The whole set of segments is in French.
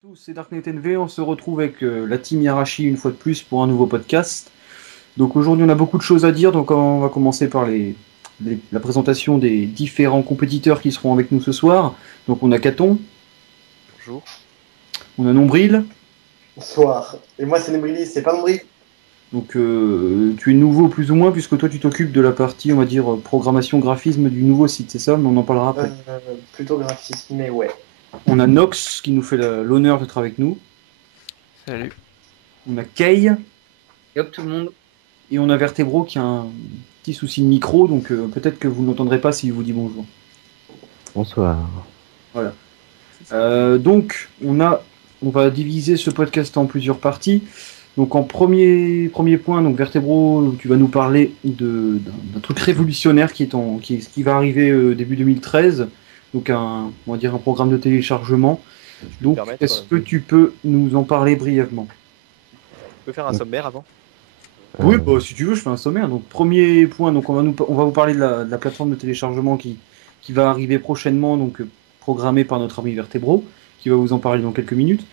Tous, c'est Darknet NV, on se retrouve avec la team Yarashi une fois de plus pour un nouveau podcast. Donc aujourd'hui on a beaucoup de choses à dire, donc on va commencer par la présentation des différents compétiteurs qui seront avec nous ce soir. Donc on a Caton, Bonjour. on a Nombril, Bonsoir. Et moi, c'est Nembrili, c'est pas Nombri. donc tu es nouveau plus ou moins puisque toi tu t'occupes de la partie on va dire programmation graphisme du nouveau site, c'est ça? Mais on en parlera après. Plutôt graphiste, mais ouais. On a Nox qui nous fait l'honneur d'être avec nous, Salut. on a Kay Yop tout le monde. et on a Vertebro qui a un petit souci de micro, donc peut-être que vous ne l'entendrez pas s'il vous dit bonjour. Bonsoir. Voilà. Donc, on va diviser ce podcast en plusieurs parties. Donc, en premier point, donc Vertebro, tu vas nous parler d'un truc révolutionnaire qui va arriver début 2013. Donc, on va dire un programme de téléchargement. Donc, est-ce que tu peux nous en parler brièvement? Tu peux faire un sommaire avant? Oui, bah, si tu veux, je fais un sommaire. Donc, premier point, donc on va vous parler de la plateforme de téléchargement qui va arriver prochainement, donc programmée par notre ami Vertebro, qui va vous en parler dans quelques minutes.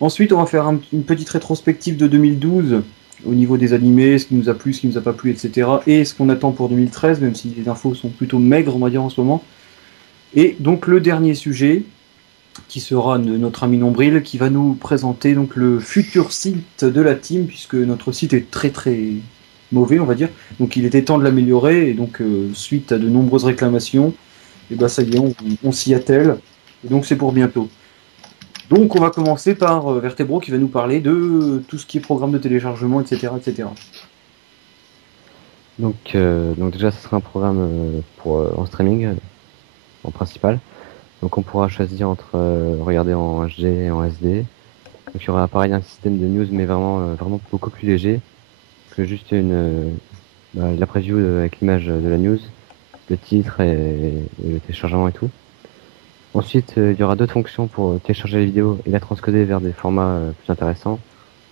Ensuite, on va faire une petite rétrospective de 2012 au niveau des animés, ce qui nous a plu, ce qui nous a pas plu, etc. Et ce qu'on attend pour 2013, même si les infos sont plutôt maigres, on va dire, en ce moment. Et donc, le dernier sujet, qui sera notre ami Nombril, qui va nous présenter donc le futur site de la team, puisque notre site est très très mauvais, on va dire. Donc il était temps de l'améliorer, et donc suite à de nombreuses réclamations, et ben ça y est, on s'y attelle, et donc c'est pour bientôt. Donc on va commencer par Vertebro qui va nous parler de tout ce qui est programme de téléchargement, etc. etc. Donc déjà, ce sera un programme en streaming en principal. Donc on pourra choisir entre regarder en HD et en SD. Donc il y aura pareil un système de news, mais vraiment beaucoup plus léger que juste la preview avec l'image de la news, le titre et le téléchargement et tout. Ensuite, il y aura d'autres fonctions pour télécharger les vidéos et la transcoder vers des formats plus intéressants,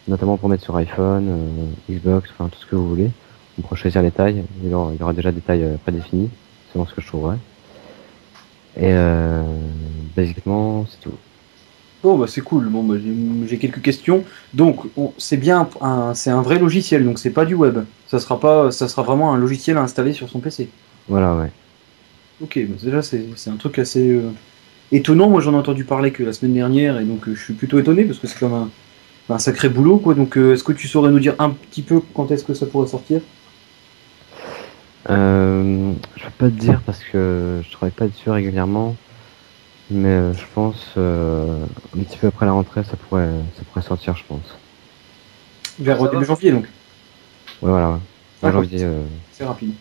notamment pour mettre sur iPhone, Xbox, enfin tout ce que vous voulez. On pourra choisir les tailles. Il y aura déjà des tailles prédéfinies, selon ce que je trouverai. Et basiquement, c'est tout. Oh bah c'est cool, bon bah j'ai quelques questions. Donc c'est un vrai logiciel, donc c'est pas du web. Ça sera vraiment un logiciel à installer sur son PC. Voilà, ouais. Ok, bah déjà c'est un truc assez étonnant. Moi j'en ai entendu parler que la semaine dernière et donc je suis plutôt étonné parce que c'est comme un sacré boulot quoi. Donc est-ce que tu saurais nous dire un petit peu quand est-ce que ça pourrait sortir? Je peux pas te dire parce que je travaille pas dessus régulièrement, mais je pense un petit peu après la rentrée, ça pourrait sortir, je pense. Vers début janvier donc. Ouais, voilà. Ouais. Ah, Janvier. c'est rapide.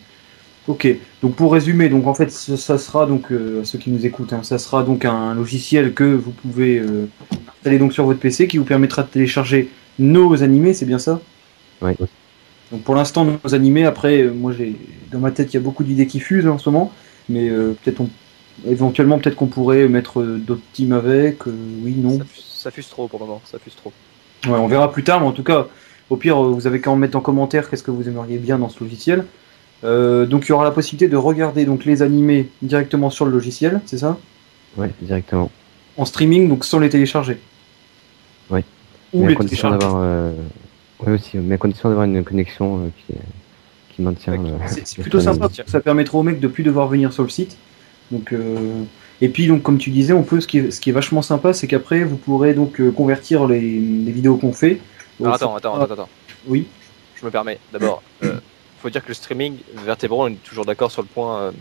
Ok, donc pour résumer, donc en fait ça sera donc à ceux qui nous écoutent, hein, ça sera donc un logiciel que vous pouvez installer donc sur votre PC qui vous permettra de télécharger nos animés, c'est bien ça? Ouais. Donc pour l'instant nos animés, après moi j'ai dans ma tête il y a beaucoup d'idées qui fusent en ce moment, mais éventuellement peut-être qu'on pourrait mettre d'autres teams avec, oui, non. Ça fuse trop pour le moment, ça fuse trop. Ouais, on verra plus tard, mais en tout cas, au pire vous avez qu'à en mettre en commentaire qu'est-ce que vous aimeriez bien dans ce logiciel. Donc il y aura la possibilité de regarder donc les animés directement sur le logiciel, c'est ça? Ouais, directement. En streaming, donc sans les télécharger. Ouais. Ou mais les à condition télécharger. d'avoir, ouais aussi, mais à condition d'avoir une connexion qui maintient. C'est plutôt sympa, ça permettra aux mecs de plus devoir venir sur le site. Donc, et puis donc comme tu disais, ce qui est vachement sympa, c'est qu'après vous pourrez donc convertir les vidéos qu'on fait. Alors, attends. Oui. Je me permets. D'abord, faut dire que le streaming, Vertebro, on est toujours d'accord sur le point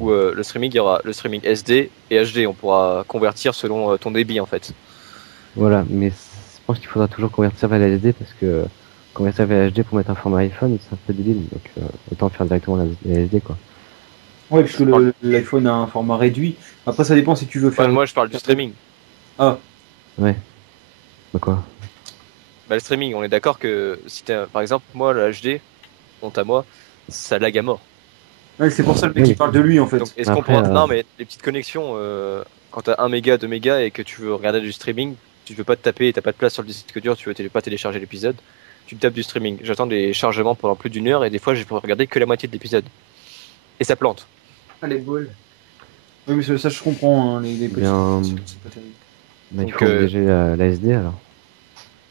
où le streaming, il y aura le streaming SD et HD. On pourra convertir selon ton débit en fait. Voilà, mais je pense qu'il faudra toujours convertir vers la SD parce que convertir vers la HD pour mettre un format iPhone, c'est un peu débile. Donc autant faire directement la SD quoi. Ouais, puisque l'iPhone a un format réduit. Après, ça dépend si tu veux faire. Ouais, moi, je parle du streaming. Ah. Ouais. Bah quoi? Bah, le streaming, on est d'accord que si t'as, par exemple, moi, le HD, honte à moi, ça lag à mort. Ouais, c'est pour ça le mec qui parle de lui en fait. Donc, est-ce qu'on pourra... Non, mais les petites connexions, quand t'as 1 méga, 2 mégas et que tu veux regarder du streaming, tu veux pas te taper, t'as pas de place sur le disque dur, tu veux pas télécharger l'épisode, tu te tapes du streaming. J'attends des chargements pendant plus d'1 heure et des fois, je peux regarder que la moitié de l'épisode. Et ça plante. Ah, les boules. Oui, mais ça je comprends, hein, les petits. Bien... C'est pas terrible. Bah, il Donc, faut envisager la SD alors.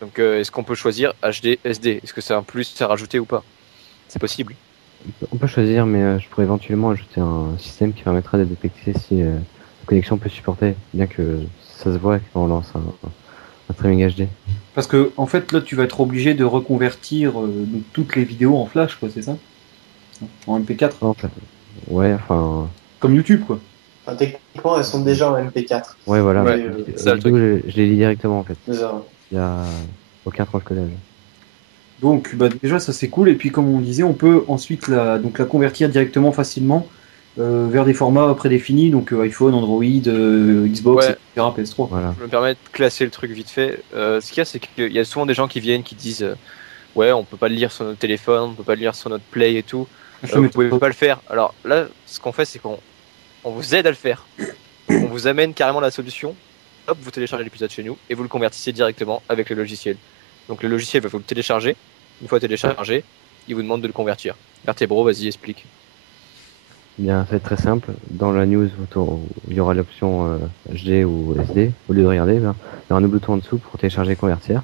Donc est-ce qu'on peut choisir HD, SD? Est-ce que c'est un plus à rajouter ou pas? C'est possible. On peut choisir, mais je pourrais éventuellement ajouter un système qui permettra de détecter si la connexion peut supporter, bien que ça se voit quand on lance un streaming HD. Parce que en fait là tu vas être obligé de reconvertir donc, toutes les vidéos en flash quoi, c'est ça? En MP4. Non, enfin, ouais, enfin, Comme YouTube quoi. Enfin, techniquement, elles sont déjà en MP4. ouais, voilà. Ouais, Les c'est ça, le vidéos, je les lis directement en fait. Déjà. Il y a aucun transcodage. Donc bah, déjà ça c'est cool et puis comme on disait on peut ensuite donc la convertir directement facilement vers des formats prédéfinis donc iPhone, Android, Xbox, Ouais. etc. PS3. Voilà. Je me permets de classer le truc vite fait. Ce qu'il y a, c'est qu'il y a souvent des gens qui viennent qui disent ouais, on peut pas le lire sur notre téléphone, on peut pas le lire sur notre Play et tout. Je Vous mets pouvez pas le faire. Alors là, ce qu'on fait, c'est qu'on vous aide à le faire. On vous amène carrément la solution. Hop, vous téléchargez l'épisode chez nous et vous le convertissez directement avec le logiciel. Donc le logiciel va vous le télécharger. Une fois téléchargé, il vous demande de le convertir. Vertébro, vas-y, explique. Bien, c'est très simple. Dans la news, il y aura l'option HD ou SD. Au lieu de regarder, ben, il y aura un bouton en dessous pour télécharger et convertir.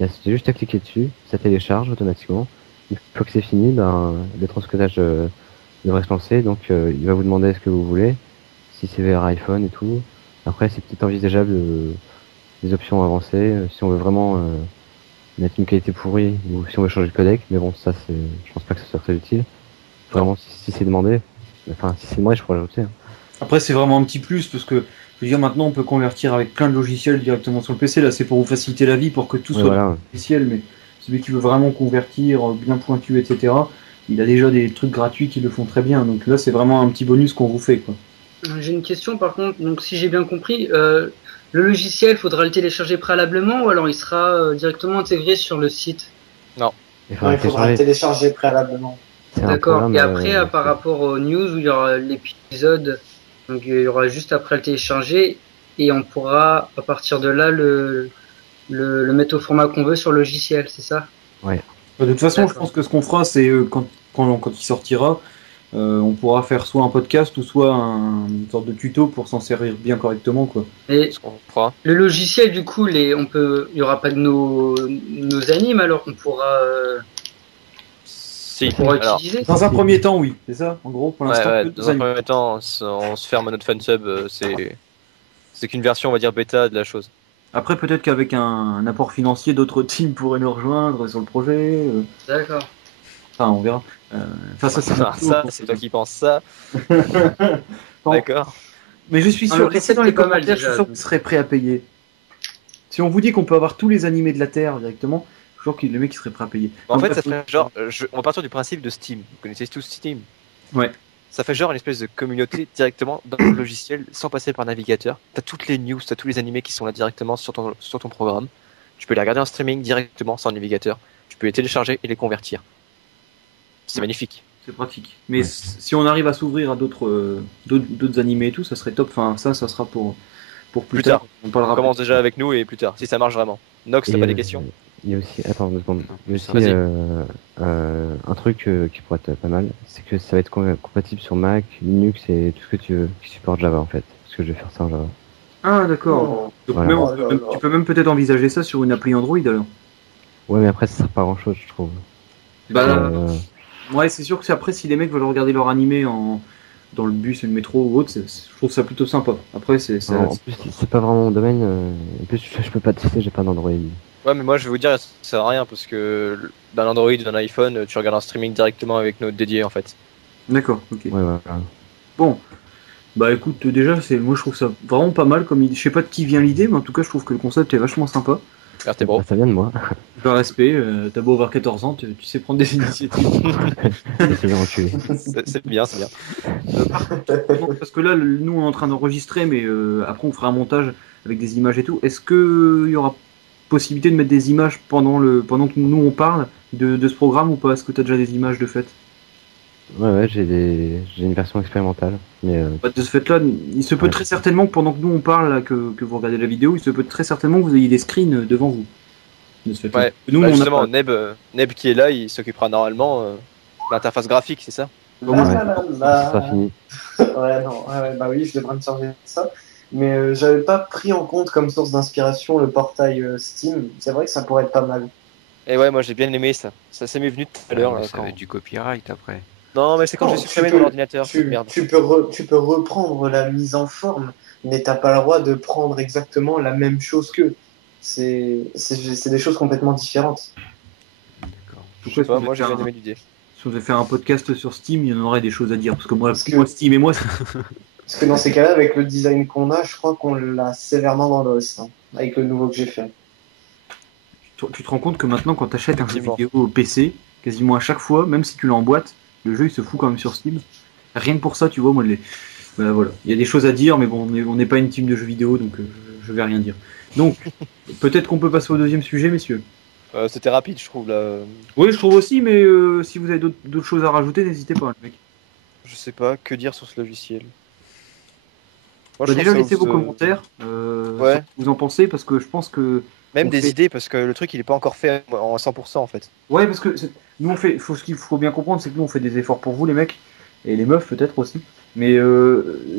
C'est juste à cliquer dessus, ça télécharge automatiquement. Une fois que c'est fini, ben, le transcodage devrait se lancer. Donc, il va vous demander ce que vous voulez, si c'est vers iPhone et tout. Après, c'est peut-être envisageable des options avancées, si on veut vraiment mettre une qualité pourrie ou si on veut changer le codec. Mais bon, ça, je pense pas que ce soit très utile. Vraiment, si c'est demandé. Enfin, si c'est demandé, je pourrais l'ajouter. Hein. Après c'est vraiment un petit plus parce que je veux dire maintenant on peut convertir avec plein de logiciels directement sur le PC. Là c'est pour vous faciliter la vie pour que tout Ouais, soit voilà. logiciel mais celui qui veut vraiment convertir bien pointu etc. Il a déjà des trucs gratuits qui le font très bien donc là c'est vraiment un petit bonus qu'on vous fait quoi. J'ai une question par contre, donc si j'ai bien compris, le logiciel, faudra le télécharger préalablement ou alors il sera directement intégré sur le site? Il Non, faudra il faudra télécharger. le télécharger préalablement. C'est un D'accord. programme, Et après, par rapport aux news où il y aura l'épisode, donc il y aura juste après le télécharger et on pourra à partir de là le mettre au format qu'on veut sur le logiciel, c'est ça? De toute façon je D'accord. pense que ce qu'on fera c'est quand il sortira on pourra faire soit un podcast ou soit une sorte de tuto pour s'en servir bien correctement quoi. Et Ce qu'on fera. le logiciel, du coup, il y aura pas de nos animes, alors Si, on pourra alors, utiliser. Dans un premier temps oui c'est ça en gros pour ouais, l'instant ouais, que dans deux un animés. premier temps, on se ferme à notre fansub, c'est qu'une version, on va dire, bêta de la chose. Après, peut-être qu'avec un apport financier, d'autres teams pourraient nous rejoindre sur le projet. D'accord. Enfin, on verra. Enfin, ça, c'est Enfin, ça, c'est toi qui penses ça. Bon. D'accord. Mais je suis Ah, sûr, le laissez dans les concept est pas mal, commentaires, je suis déjà, sûr que vous serez prêts à payer. Si on vous dit qu'on peut avoir tous les animés de la Terre directement, je suis sûr que les mecs ils seraient prêts à payer. En Donc, fait, ça bref, fait genre, on va partir du principe de Steam. Vous connaissez tous Steam? Ouais. Ça fait genre une espèce de communauté directement dans le logiciel, sans passer par navigateur. T'as toutes les news, t'as tous les animés qui sont là directement sur ton programme. Tu peux les regarder en streaming directement sans navigateur. Tu peux les télécharger et les convertir. C'est magnifique. c'est pratique. Mais Ouais. si on arrive à s'ouvrir à d'autres animés et tout, ça serait top. Enfin, ça sera pour plus Plus tard. tard. On parlera On commence plus. déjà avec nous et plus tard, si ça marche vraiment. Nox, t'as Et, pas des questions? il y a aussi, attends 2 secondes. Il y a aussi Vas-y. un truc qui pourrait être pas mal, c'est que ça va être compatible sur Mac, Linux et tout ce que tu veux qui supporte Java en fait. Parce que je vais faire ça en Java. Ah, d'accord. Non. Donc, Voilà. même, Oh là là. tu peux même peut-être envisager ça sur une appli Android alors. Ouais, mais après ça sert pas à grand chose, je trouve. Bah, Euh, ouais, c'est sûr que c'est après, si les mecs veulent regarder leur animé dans le bus et le métro ou autre, je trouve ça plutôt sympa. Après, en plus, c'est pas vraiment mon domaine. En plus, je peux pas tester, j'ai pas d'Android. Ouais, mais moi je vais vous dire, ça sert à rien parce que d'un Android, d'un iPhone, tu regardes un streaming directement avec notre dédié en fait. D'accord, ok. Ouais, voilà. Bon, bah écoute, déjà, moi je trouve ça vraiment pas mal comme idée. Je sais pas de qui vient l'idée, mais en tout cas, je trouve que le concept est vachement sympa. Vertébro. Bah, ça vient de moi. Par respect, t'as beau avoir 14 ans, tu sais prendre des initiatives. C'est bien enculé. C'est bien, c'est bien. Parce que là, nous, on est en train d'enregistrer, mais après, on fera un montage avec des images et tout. Est-ce qu'il y aura possibilité de mettre des images pendant que nous, on parle de ce programme ou pas? Est-ce que tu as déjà des images de fait? Ouais, j'ai une version expérimentale. Mais Bah, de ce fait-là, il se peut Ouais. très certainement que pendant que nous, on parle, là, que vous regardez la vidéo, il se peut très certainement que vous ayez des screens devant vous. De ce fait-là. Ouais. Nous, Bah, on a justement, pas. Neb qui est là, il s'occupera normalement de l'interface graphique, c'est ça? La, la, la, ça sera fini. Ouais, non, ouais, bah oui, je devrais me charger de ça. Mais j'avais pas pris en compte comme source d'inspiration le portail Steam. C'est vrai que ça pourrait être pas mal. Et ouais, moi j'ai bien aimé ça. Ça m'est venu tout à l'heure. Ça va être du copyright après. Non, mais c'est quand Non, j'ai supprimé mon ordinateur. Merde. tu peux reprendre la mise en forme, mais t'as pas le droit de prendre exactement la même chose qu'eux. C'est des choses complètement différentes. D'accord. Je sais pas, moi j'ai bien aimé l'idée. Si on devait faire un podcast sur Steam, il y en aurait des choses à dire. Parce que moi, Parce que- moi Steam et moi, Parce que dans ces cas-là, avec le design qu'on a, je crois qu'on l'a sévèrement dans l'os, hein, avec le nouveau que j'ai fait. tu te rends compte que maintenant, quand tu achètes un jeu Effectivement. vidéo au PC, quasiment à chaque fois, même si tu l'as en boîte, le jeu il se fout quand même sur Steam. Rien que pour ça, tu vois, moi, voilà. Il y a des choses à dire, mais bon, on n'est pas une team de jeux vidéo, donc je vais rien dire. Donc, peut-être qu'on peut passer au deuxième sujet, messieurs. C'était rapide, je trouve là. Oui, je trouve aussi, mais si vous avez d'autres choses à rajouter, n'hésitez pas, les mecs. Je sais pas que dire sur ce logiciel. Moi, Bah, je déjà, trouve ça laissez vos ouf, commentaires. Ouais. Sur ce que vous en pensez, parce que je pense que. Même on des fait- idées, parce que le truc il est pas encore fait en 100% en fait. Ouais, parce que nous on fait. Ce qu'il faut bien comprendre, c'est que nous on fait des efforts pour vous, les mecs, et les meufs peut-être aussi. Mais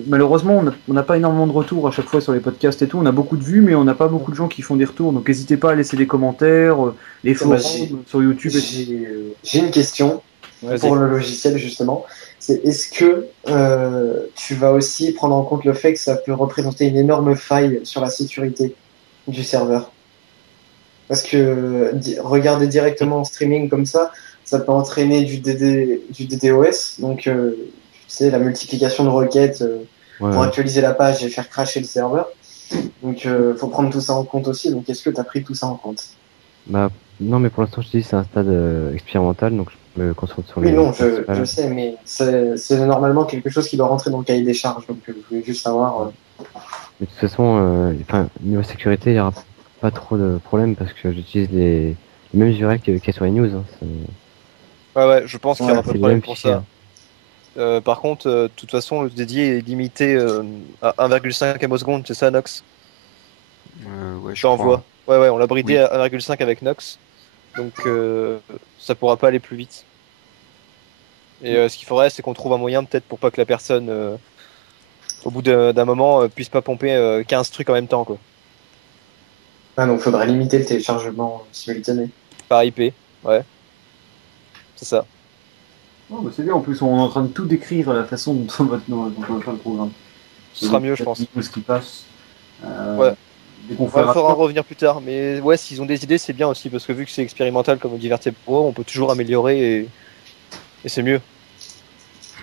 malheureusement, on n'a pas énormément de retours à chaque fois sur les podcasts et tout. On a beaucoup de vues, mais on n'a pas beaucoup de gens qui font des retours. Donc n'hésitez pas à laisser des commentaires, les Bah, forums sur YouTube. J'ai une question Vas-y. pour le logiciel, justement. C'est est-ce que tu vas aussi prendre en compte le fait que ça peut représenter une énorme faille sur la sécurité du serveur? Parce que regarder directement en streaming comme ça peut entraîner du DDoS, donc tu sais, la multiplication de requêtes Ouais, pour ouais. actualiser la page et faire crasher le serveur. Donc faut prendre tout ça en compte aussi. Donc est-ce que tu as pris tout ça en compte? Bah, non, mais pour l'instant, je te dis, c'est un stade expérimental, donc je me concentre sur Oui, les non, principales. je sais, mais c'est normalement quelque chose qui doit rentrer dans le cahier des charges. Donc je voulais juste savoir. Mais de toute façon, niveau sécurité, il n'y aura pas trop de problèmes parce que j'utilise les mêmes URL qu'il y a sur les news. Hein. Ouais, je pense qu'il y aura Ouais, pas c'est de les problème mêmes pour fichiers. ça. Par contre, de toute façon, le dédié est limité à 1,5 ms, c'est ça, Nox? Ouais, je T'envoies. crois. Ouais, on l'a bridé Oui. à 1,5 avec Nox. Donc ça pourra pas aller plus vite. Et ce qu'il faudrait, c'est qu'on trouve un moyen, peut-être, pour pas que la personne, au bout d'un moment, puisse pas pomper 15 trucs en même temps, quoi. Ah, donc faudra limiter le téléchargement simultané. Par IP, ouais. C'est ça. Oh, bah, c'est bien, en plus on est en train de tout décrire à la façon dont on va faire le programme. Ce sera mieux, je pense. Ce qui passe. Ouais. Dès qu'on Ouais, fera il faudra en revenir plus tard. Mais ouais, s'ils ont des idées, c'est bien aussi, parce que vu que c'est expérimental comme Divertebro, on peut toujours améliorer et c'est mieux.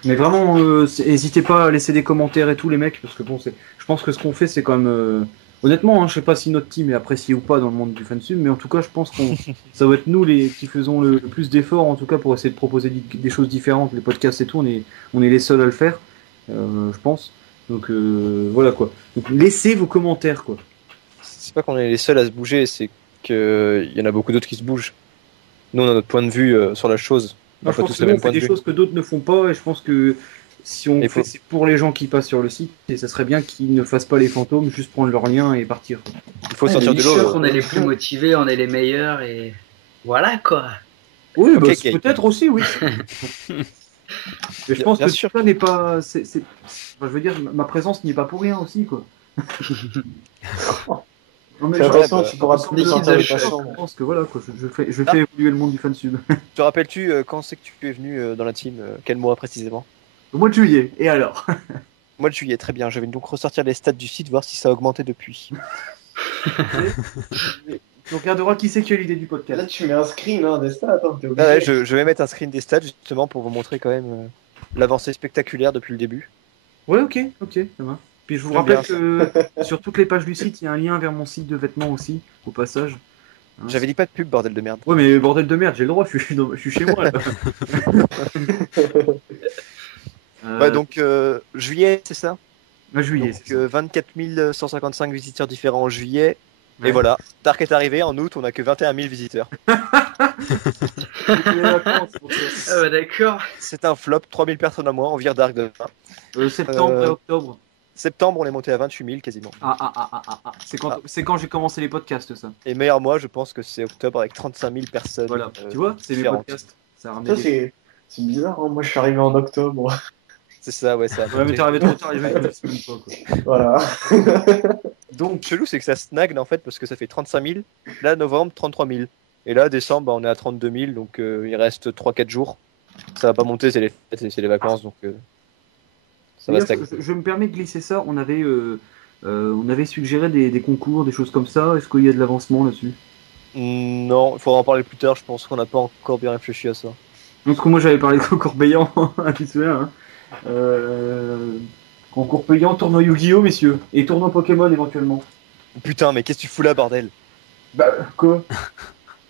Mais vraiment, n'hésitez pas à laisser des commentaires et tout, les mecs, parce que bon, je pense que ce qu'on fait, c'est quand même. Honnêtement, hein, je sais pas si notre team est apprécié ou pas dans le monde du fansub, mais en tout cas, je pense qu'on ça va être nous qui faisons le plus d'efforts, en tout cas, pour essayer de proposer des choses différentes. Les podcasts et tout, on est les seuls à le faire, je pense. Donc voilà quoi. Donc laissez vos commentaires quoi. C'est pas qu'on est les seuls à se bouger, c'est qu'il y en a beaucoup d'autres qui se bougent. Nous, on a notre point de vue sur la chose. On Moi, n'a je pas pense tous que le nous, on même fait point de des vue. choses que d'autres ne font pas, et je pense que si on Il fait, faut- c'est pour les gens qui passent sur le site, et ça serait bien qu'ils ne fassent pas les fantômes, juste prendre leur lien et partir. Il faut Ouais, sortir les de sûr l'eau. qu'on est les plus motivés, on est les meilleurs et voilà quoi. Oui, Ok, bah, ok. peut-être aussi, oui. Mais je pense Bien que sûr. tout ça n'est pas. Enfin, je veux dire, ma présence n'y est pas pour rien aussi, quoi. Non, mais Fais je- attention, bah, tu pourras je plus sortir de ta je chambre. pense que voilà, quoi, je Ah. fais évoluer le monde du fansub. Te rappelles-tu quand c'est que tu es venu dans la team quel mois précisément? Au mois de juillet, et alors? Mois de juillet, très bien. Je vais donc ressortir les stats du site, voir si ça a augmenté depuis. Tu regarderas qui c'est qui a l'idée du Là, podcast. tu mets un screen hein, des stats, attends, t'es obligé. Ah ouais, je vais mettre un screen des stats justement pour vous montrer quand même l'avancée spectaculaire depuis le début. Ouais, ok, ça va. Puis je vous J'aime rappelle bien que sur toutes les pages du site, il y a un lien vers mon site de vêtements aussi, au passage. Hein, J'avais dit pas de pub, bordel de merde. Ouais, mais bordel de merde, j'ai le droit, je suis chez moi. Là. Ouais, donc juillet, c'est ça? Juillet. Donc 24 155 visiteurs différents en juillet. Ouais. Et voilà, Dark est arrivé, en août on a que 21 000 visiteurs. Ah bah d'accord. C'est un flop, 3000 personnes à moins, on vire Dark demain. Septembre et octobre. Septembre on est monté à 28 000 quasiment. C'est quand j'ai commencé les podcasts, ça. Et meilleur mois je pense que c'est octobre avec 35 000 personnes. Voilà, tu vois, c'est mes différentes. podcasts. Ça a Ça, ramené des... c'est bizarre, hein. Moi je suis arrivé en octobre. C'est ça, ouais, ça. Ouais, mais t'es arrivé trop tard, les mecs, ils le savent même pas, quoi. Voilà. Donc, Chelou, c'est que ça snagne en fait parce que ça fait 35 000. Là, novembre, 33 000. Et là, décembre, bah, on est à 32 000, donc il reste 3-4 jours. Ça va pas monter, c'est les fêtes, c'est les vacances, donc ça va d'ailleurs, stagner. je me permets de glisser ça. On avait suggéré des concours, des choses comme ça. Est-ce qu'il y a de l'avancement là-dessus? Non, il faudra en parler plus tard, je pense qu'on n'a pas encore bien réfléchi à ça. Parce que moi, j'avais parlé de concours payant, tu te souviens, hein. Concours payant, tournoi Yu-Gi-Oh, messieurs. Et tournoi Pokémon, éventuellement. Putain, mais qu'est-ce que tu fous là, bordel? Bah, quoi?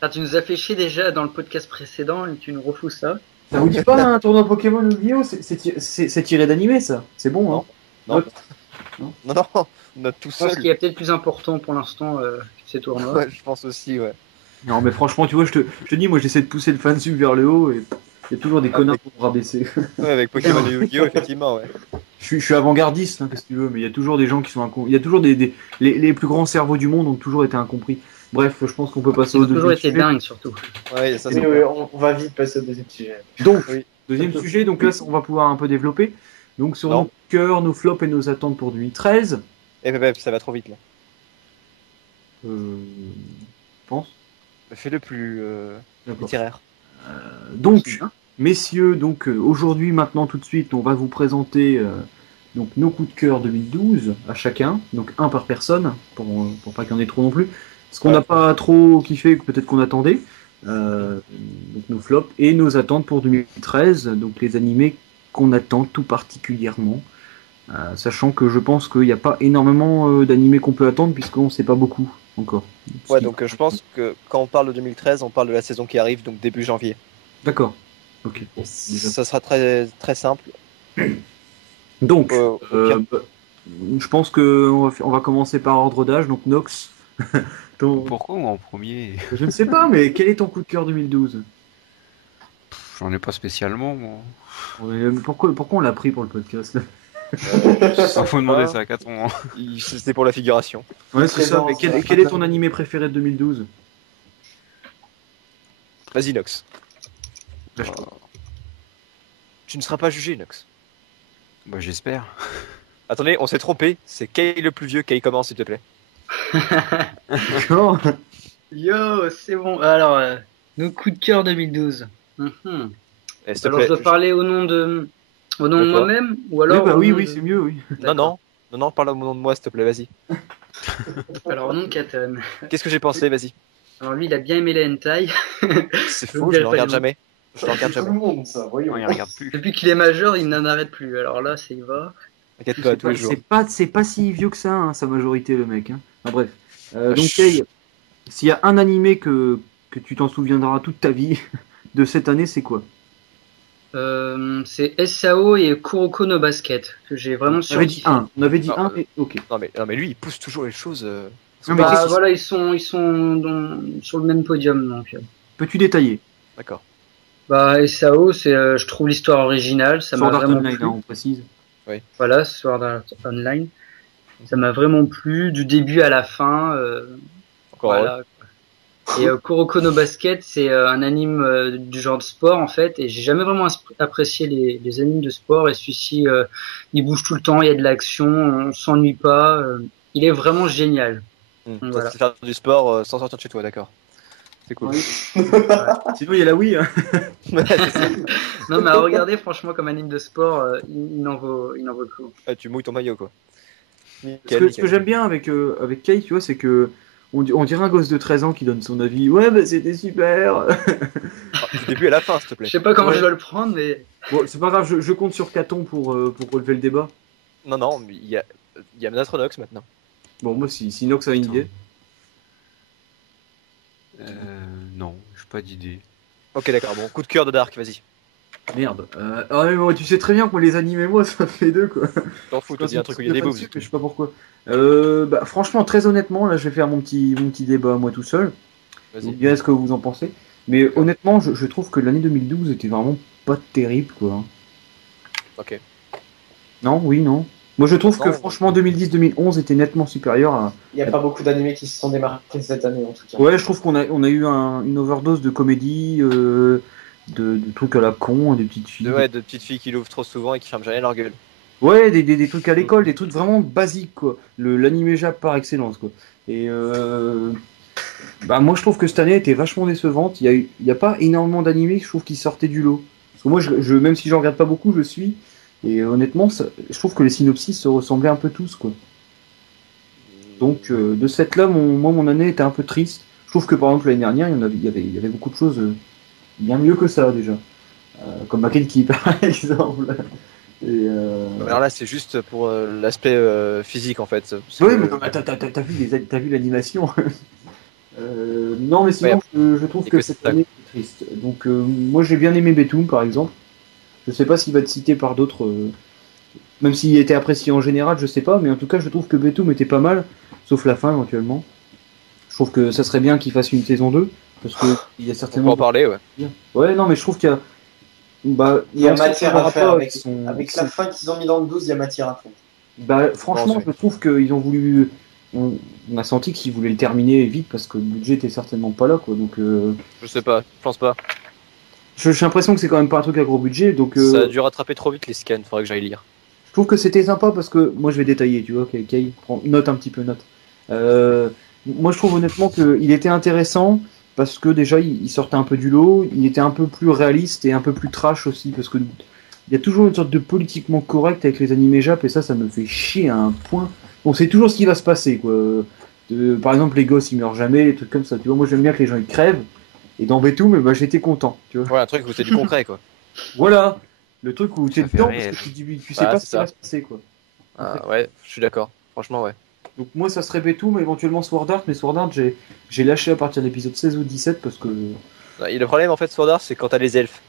Ah, tu nous as fait chier déjà dans le podcast précédent et tu nous refous ça. Ça vous dit pas un tournoi Pokémon Yu-Gi-Oh? C'est tiré d'animé, ça. C'est bon, hein. Non. Non. Non, non, on a tout Je pense seul. qu'il y a peut-être plus important pour l'instant que ces tournois. Ouais, je pense aussi, ouais. Non, mais franchement, tu vois, je te dis, moi, j'essaie de pousser le fansub vers le haut et il y a toujours des connards pour me rabaisser. Ouais, avec Pokémon et Yu-Gi-Oh, effectivement, ouais. Je suis avant-gardiste, hein, qu'est-ce que tu veux, mais il y a toujours des gens qui sont il y a toujours les plus grands cerveaux du monde ont toujours été incompris. Bref, je pense qu'on peut passer Ils au ont toujours deuxième été sujet. dingues surtout. Ouais, ça, Oui, c'est oui, on va vite passer au deuxième sujet. Donc, Oui. deuxième sujet, donc là, on va pouvoir un peu développer. Donc, sur Non. nos cœurs, nos flops et nos attentes pour 2013. ça va trop vite, là. Je pense. Fais-le plus D'accord. littéraire. Donc, messieurs, donc aujourd'hui, maintenant, tout de suite, on va vous présenter donc nos coups de cœur 2012 à chacun, donc un par personne, pour pas qu'il y en ait trop non plus. Ce qu'on n'a pas trop kiffé, peut-être qu'on attendait. Donc nos flops et nos attentes pour 2013, donc les animés qu'on attend tout particulièrement. Sachant que je pense qu'il n'y a pas énormément d'animés qu'on peut attendre, puisqu'on ne sait pas beaucoup encore. Ouais, donc je pense que quand on parle de 2013, on parle de la saison qui arrive, donc début janvier. D'accord. Ok. Ça sera très, très simple. Donc, pire. je pense qu'on va commencer par ordre d'âge. Donc, Nox, Pourquoi moi en premier? je ne sais pas, mais quel est ton coup de cœur 2012? J'en ai pas spécialement, moi. Pourquoi on l'a pris pour le podcast là? Ça faut demander ça à Caton. C'était pour la figuration. Ouais, c'est ça. Présent, Mais ça. quel est ton animé préféré de 2012? Vas-y, Nox. Lâche-toi. Tu ne seras pas jugé, Nox. Bah j'espère. Attendez, on s'est trompé. C'est Kay le plus vieux. Kay, commence, s'il te plaît. D'accord. Yo, c'est bon. Alors, nos coups de cœur 2012. Mhm. Eh, s'il te Alors, plaît. je dois parler au nom de De toi. moi-même ou alors Oui, bah au oui, nom oui, de- c'est mieux, oui. Non, parle au nom de moi, s'il te plaît, vas-y. Alors, au nom de Katon. Qu'est-ce que j'ai pensé, vas-y. Alors, lui, il a bien aimé les hentai. C'est Je faux, vous je dirai ne pas regarde les jamais. Je ne regarde Tout le jamais. monde, ça, voyons. Non, il regarde plus. Depuis qu'il est majeur, il n'en arrête plus. Alors là, c'est va. T'inquiète pas, tous les jours. C'est pas si vieux que ça, hein, sa majorité, le mec. Hein. Enfin, bref. Donc, Chut. Kay, s'il y a un animé que tu t'en souviendras toute ta vie de cette année, c'est quoi? C'est SAO et Kuroko no Basket que j'ai vraiment On avait dit surkiffé. un. On avait dit Ah, un, et ok. Non, mais lui, il pousse toujours les choses. Non, mais Bah, qu'est-ce- voilà, ils sont sur le même podium. Donc. Peux-tu détailler? D'accord. Bah, SAO, c'est, je trouve l'histoire originale. Ça m'a Sword Art vraiment Online, plu. hein, on précise. Voilà, Sword Art Online. Ça m'a vraiment plu du début à la fin. Encore heureux. Voilà. Et Kuroko no Basket, c'est un anime du genre de sport en fait, et j'ai jamais vraiment apprécié les animes de sport. Et celui-ci, il bouge tout le temps, il y a de l'action, on s'ennuie pas. Il est vraiment génial. Ça Voilà. te fait faire du sport sans sortir de chez toi, d'accord. C'est cool. Sinon, il y a la Wii. Hein. Ouais, c'est ça. Non, mais à regarder, franchement, comme anime de sport, il en vaut le coup. Ah, tu mouilles ton maillot, quoi. Ce que j'aime bien avec Kay, tu vois, c'est que on dirait un gosse de 13 ans qui donne son avis. Ouais, bah c'était super. Du début à la fin, s'il te plaît. Je sais pas comment Ouais. je dois le prendre, mais Bon, c'est pas grave, je compte sur Caton pour relever le débat. Non, mais il y a Natronox maintenant. Bon, moi, si Nox a une idée. Non, j'ai pas d'idée. Ok, d'accord. Bon, coup de cœur de Dark, vas-y. Merde. Ah ouais, bon, tu sais très bien que moi, les animés, moi, ça fait deux, quoi. T'en fous, t'as dit un truc où il y a des boobs. Je sais pas pourquoi. Bah, franchement, très honnêtement, là, je vais faire mon petit débat moi tout seul. Vous Vas-y. me direz ce que vous en pensez. Mais honnêtement, je trouve que l'année 2012 était vraiment pas terrible, quoi. Ok. Non, oui, non. Moi, je trouve que Non. franchement, 2010-2011 était nettement supérieur à. Il n'y a pas beaucoup d'animés qui se sont démarqués cette année, en tout cas. Ouais, je trouve qu'on a eu une overdose de comédie, de trucs à la con, des petites filles. De petites filles qui l'ouvrent trop souvent et qui ferment jamais leur gueule. Ouais, des trucs à l'école, des trucs vraiment basiques, quoi. L'anime Jap par excellence, quoi. Et bah, moi, je trouve que cette année était vachement décevante. Il y a pas énormément d'animés, je trouve, qui sortaient du lot. Parce que moi, même si j'en regarde pas beaucoup, je suis. Et honnêtement, je trouve que les synopsis se ressemblaient un peu tous, quoi. Donc, de ce fait-là, mon année était un peu triste. Je trouve que, par exemple, l'année dernière, il y avait beaucoup de choses bien mieux que ça, déjà. Comme Makenki, par exemple. Et Alors là, c'est juste pour l'aspect physique en fait. Parce oui, que- mais t'as vu l'animation. Non, mais sinon, Ouais. je trouve Et que que cette c'est ça. année est triste. Donc, moi, j'ai bien aimé Betum, par exemple. Je sais pas s'il va être cité par d'autres, même s'il était apprécié en général, je sais pas. Mais en tout cas, je trouve que Betum était pas mal, sauf la fin éventuellement. Je trouve que ça serait bien qu'il fasse une saison 2, parce que il y a On peut certainement. en parler, ouais. Ouais, non, mais je trouve qu'il y a. Bah, Il y a non, ça, matière on à verra faire pas avec son- la fin qu'ils ont mis dans le 12, il y a matière à faire. Bah, franchement, Non, je trouve qu'ils ont voulu. On a senti qu'ils voulaient le terminer vite parce que le budget était certainement pas là, quoi. Donc, Je sais pas, je pense pas. j'ai l'impression que c'est quand même pas un truc à gros budget. Donc, Ça a dû rattraper trop vite les scans, faudrait que j'aille lire. je trouve que c'était sympa parce que moi, je vais détailler, tu vois. Kay, note un petit peu, note. Euh, Moi, je trouve honnêtement qu'il était intéressant parce que déjà, il sortait un peu du lot. Il était un peu plus réaliste et un peu plus trash aussi parce que il y a toujours une sorte de politiquement correct avec les animés Jap et ça me fait chier à un point. On sait toujours ce qui va se passer, quoi. Par exemple, les gosses ils meurent jamais, des trucs comme ça. Tu vois, moi j'aime bien que les gens ils crèvent. Et dans Betum, bah, j'étais content. Tu vois. Ouais, un truc où c'est du concret quoi. Voilà, le truc où t'es Ça fait dedans parce réel. que tu sais Ah, pas c'est ce qui va ça. se passer, quoi. Ah, ouais, je suis d'accord. Franchement, ouais. Donc moi ça serait Betum, éventuellement Sword Art, mais Sword Art j'ai lâché à partir de l'épisode 16 ou 17 parce que. Et le problème en fait, Sword Art, c'est quand t'as les elfes.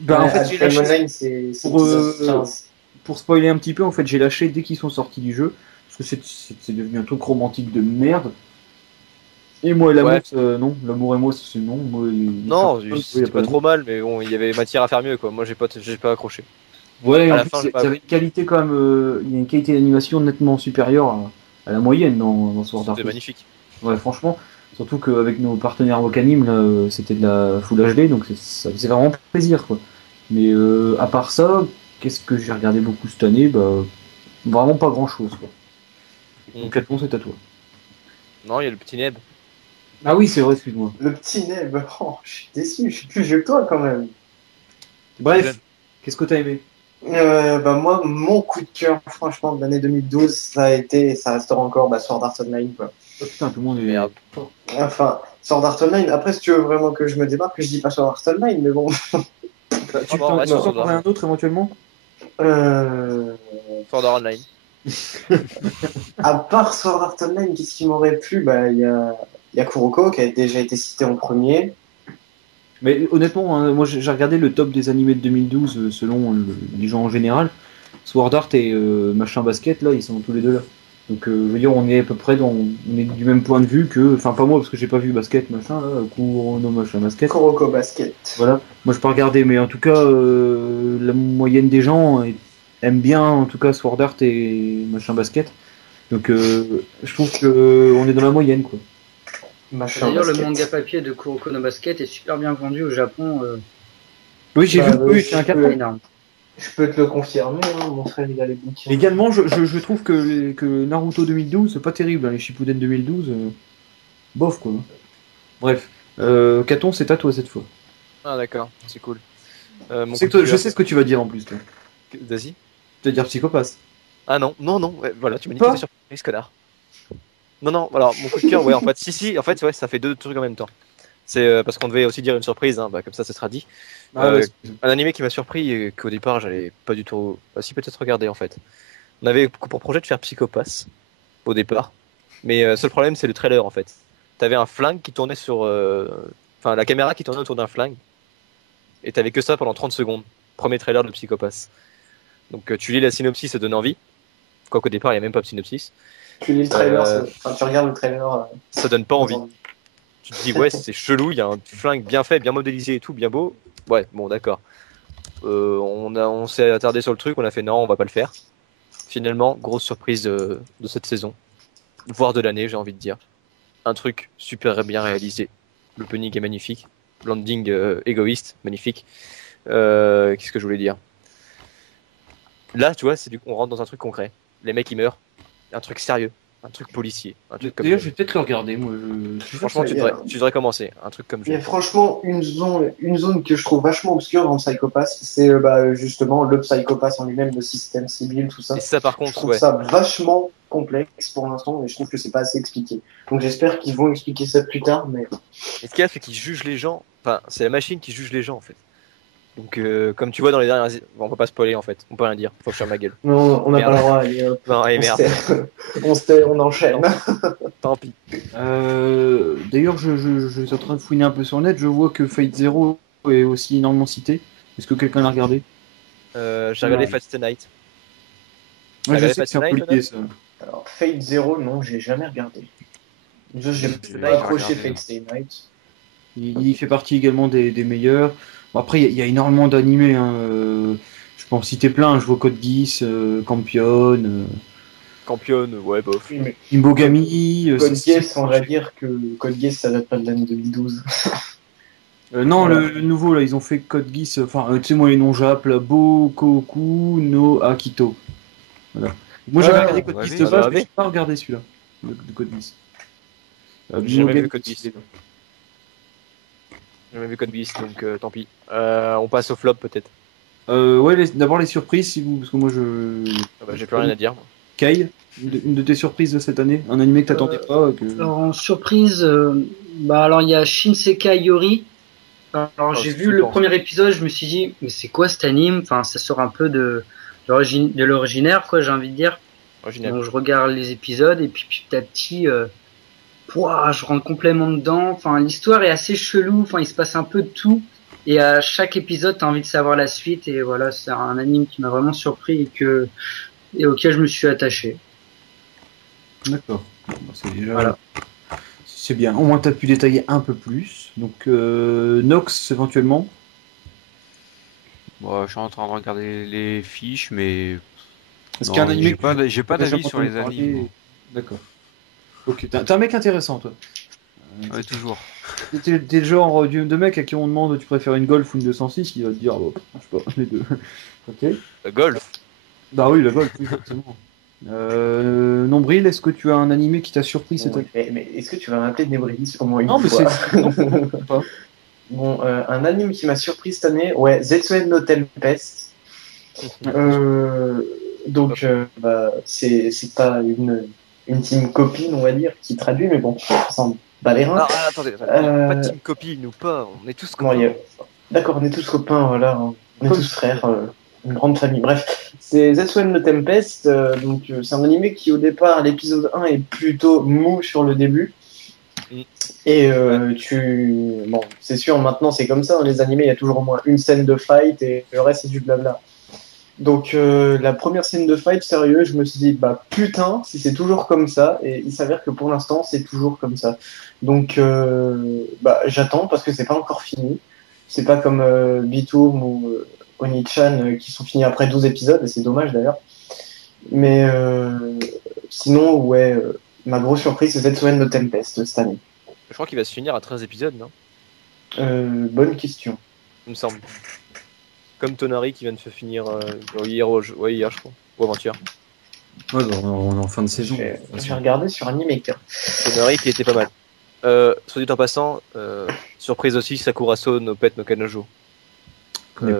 Bah, en Ouais, fait, j'ai Adventure lâché. Online, c'est Pour, épisode 15. Pour spoiler un petit peu, en fait, j'ai lâché dès qu'ils sont sortis du jeu. Parce que c'est devenu un truc romantique de merde. Et moi et l'amour, Ouais. non. L'amour et moi, c'est non. Moi, Non, y a c'était pas trop mal, mais bon, il y avait matière à faire mieux quoi. Moi, j'ai pas accroché. Ouais, À en la plus, fin, j'ai pas. ça avait une qualité quand même. Il y a une qualité d'animation nettement supérieure à la moyenne dans Sword Art. C'était magnifique. Ouais, franchement. Surtout qu'avec nos partenaires Wakanim, là, c'était de la Full HD, donc ça faisait vraiment plaisir, quoi. Mais à part ça, qu'est-ce que j'ai regardé beaucoup cette année? Bah, vraiment pas grand-chose, quoi. Donc, Catmon, c'est à toi. Non, il y a le petit Neb. Ah oui, c'est vrai, excuse-moi. Le petit Neb, oh, je suis déçu, je suis plus vieux que toi quand même. Bref, qu'est-ce que t'as aimé? Bah moi, mon coup de cœur, franchement, de l'année 2012, ça a été, et ça restera encore, bah, Sword Art Online, quoi. Oh, putain, tout le monde est. Merde. Enfin, Sword Art Online, après, si tu veux vraiment que je me démarque, que je dis pas Sword Art Online, mais bon. Tu bon, reste sur t'en Sword Art. aurais un autre éventuellement? Euh... Sword Art Online. À part Sword Art Online, qu'est-ce qui m'aurait plu? Bah, il y a Kuroko, qui a déjà été cité en premier. Mais honnêtement, hein, moi j'ai regardé le top des animés de 2012 selon les gens en général. Sword Art et Machin Basket, là, ils sont tous les deux là. Donc, je veux dire, on est à peu près on est du même point de vue que. Enfin, pas moi, parce que j'ai pas vu Basket, machin, là, Kurono, Machin Basket. Kuroko Basket. Voilà, moi je peux regarder, mais en tout cas, la moyenne des gens aiment bien, en tout cas, Sword Art et Machin Basket. Donc, je trouve que on est dans la moyenne, quoi. Machin D'ailleurs, le Basket. manga papier de Kuroko no Basket est super bien vendu au Japon. Oui, j'ai Bah, vu, oui, c'est un je carton. peux- Énorme. Je peux te le confirmer, hein, mon frère, il a les bouquins. Également, je trouve que Naruto 2012, c'est pas terrible, hein, les Shippuden 2012, bof quoi. Bref, Katon, c'est à toi cette fois. Ah, d'accord, c'est cool. Mon C'est coup que de je cœur. sais ce que tu vas dire en plus, toi. Vas-y. Tu vas dire psychopathe. Ah non, ouais, voilà, tu m'as dit Pas que t'étais surprise, connard. Non, alors mon coup de cœur, ouais, en fait, si, en fait, ouais, ça fait deux trucs en même temps. C'est parce qu'on devait aussi dire une surprise, hein, bah, comme ça sera dit. Ah ouais, Un animé qui m'a surpris et qu'au départ, j'allais pas du tout. Bah, si, peut-être regarder en fait. On avait pour projet de faire Psychopass au départ, mais seul problème, c'est le trailer en fait. T'avais un flingue qui tournait sur. Enfin, la caméra qui tournait autour d'un flingue, et t'avais que ça pendant 30 secondes. Premier trailer de Psychopass. Donc tu lis la synopsis, ça donne envie. Quoiqu'au départ, il n'y a même pas de synopsis. Tu lis le trailer, Euh, enfin, tu regardes le trailer. Ça donne pas envie. Tu te dis, ouais, c'est chelou, il y a un flingue bien fait, bien modélisé et tout, bien beau. Ouais, bon, d'accord. On s'est attardé sur le truc, on a fait non, on va pas le faire. Finalement, grosse surprise de cette saison, voire de l'année, j'ai envie de dire. Un truc super bien réalisé. L'opening est magnifique. landing égoïste, magnifique. Qu'est-ce que je voulais dire? Là, tu vois, on rentre dans un truc concret. Les mecs, ils meurent. Un truc sérieux. Un truc policier. Un truc comme D'ailleurs, ça. je vais peut-être le regarder. Moi, Franchement, tu devrais commencer. Un truc comme Il y a ça. franchement une zone que je trouve vachement obscure dans le Psychopath, c'est justement le Psychopath en lui-même, le système civil, tout ça. Et ça, par Je contre, trouve ouais. ça vachement complexe pour l'instant, et je trouve que c'est pas assez expliqué. Donc j'espère qu'ils vont expliquer ça plus tard, mais Et ce qu'il y a, c'est qu'ils jugent les gens. Enfin, c'est la machine qui juge les gens, en fait. Donc, comme tu vois dans les dernières. Bon, on va pas spoiler, en fait. On peut rien dire. Faut que je ferme ma gueule. non, on n'a Merde. pas le droit. Allez, hop, Non, allez, merde. on enchaîne. Tant pis. D'ailleurs, je suis en train de fouiner un peu sur le net. Je vois que Fate Zero est aussi énormément cité. Est-ce que quelqu'un l'a regardé? J'ai regardé Non. Fast Night. Moi, je regardé sais que c'est un Fate peu Night, lié, ça. Alors, Fate Zero, non, j'ai jamais regardé. J'ai J'ai pas accroché regardé, Fate Stay Night. Il fait partie également des meilleurs. Bon, après, il y a énormément d'animés. Hein. Je peux en citer plein. Je vois Code Geass, Campion, Championne, ouais, bof. Oui, mais Imbogami. Code Geass, on va dire que Code Geass, ça date pas de l'année 2012. Non, Voilà. le nouveau, là, ils ont fait Code Geass. Enfin, tu sais, moi, les noms Jap, là, Bokoku no Akito. Voilà. Moi, j'avais Ah, regardé Code ouais, Geass oui, de ça base, va, mais mais- j'ai pas regardé celui-là. De Code Geass. J'ai jamais Imbogami, vu Code Geass. c'est- J'ai même vu Code Geass, donc tant pis. On passe au flop, peut-être. Ouais, d'abord les surprises, si vous, parce que moi je. Ah bah, j'ai plus rien à dire. Kai, une de tes surprises de cette année, un animé que t'attendais pas, que. Alors, en surprise, alors il y a Shinsekai Yori. Alors j'ai c'est vu le flippant. premier épisode, je me suis dit, mais c'est quoi cet anime? Enfin, ça sort un peu de l'originaire, quoi, j'ai envie de dire. Original. Donc je regarde les épisodes et puis petit à petit, pouah, je rentre complètement dedans. Enfin, l'histoire est assez chelou. Enfin, il se passe un peu de tout. Et à chaque épisode, t'as envie de savoir la suite. Et voilà, c'est un anime qui m'a vraiment surpris et auquel je me suis attaché. D'accord. Bon, bah, c'est déjà. Voilà. C'est bien. Au moins t'as pu détailler un peu plus. Donc Nox éventuellement. Bon, je suis en train de regarder les fiches, mais Est-ce non, qu'il y a un animé j'ai pas que t'as d'avis jamais sur les entendu parler animes. D'accord. Ok. T'es un mec intéressant, toi. Ouais, toujours. T'es le genre de mec à qui on demande tu préfères une Golf ou une 206, qui va te dire bon, je sais pas, les deux. Ok. Le golf. Bah oui, la Golf, oui, forcément. Nombril, est-ce que tu as un animé qui t'a surpris cette année? Mais est-ce que tu vas m'appeler Nébrilis au moins une Non, mais fois? c'est. pas. Bon, un anime qui m'a surpris cette année, ouais, Zetsuen no Tempest. Donc, c'est pas une team copine, on va dire, qui traduit, mais bon, ça en bat les reins. Ah, attendez. Euh, Pas de team copine ou pas. On est tous Comment copains. dire D'accord, on est tous copains, voilà, hein. On est tous frères, une grande famille. Bref, c'est Zetsuen no Tempest, c'est un animé qui, au départ, l'épisode 1 est plutôt mou sur le début. Mm. Et bon, c'est sûr, maintenant c'est comme ça, dans les animés, il y a toujours au moins une scène de fight et le reste c'est du blabla. Donc la première scène de fight, sérieux, je me suis dit, bah putain, si c'est toujours comme ça, et il s'avère que pour l'instant c'est toujours comme ça. Donc j'attends parce que c'est pas encore fini. C'est pas comme Bitoum ou Oni-chan qui sont finis après 12 épisodes, et c'est dommage d'ailleurs. Mais sinon, ouais, ma grosse surprise c'est Zetsuen no Tempest cette année. Je crois qu'il va se finir à 13 épisodes, non? Bonne question. Il me semble. Comme Tonari qui vient de se finir hier, ouais, hier, je crois. Ou avant-hier. Ouais, bah, on est en fin de saison. J'ai regardé sur Animaker. Tonari qui était pas mal. Soit dit en passant, surprise aussi, Sakuraso no Pet no Kanojo. Connais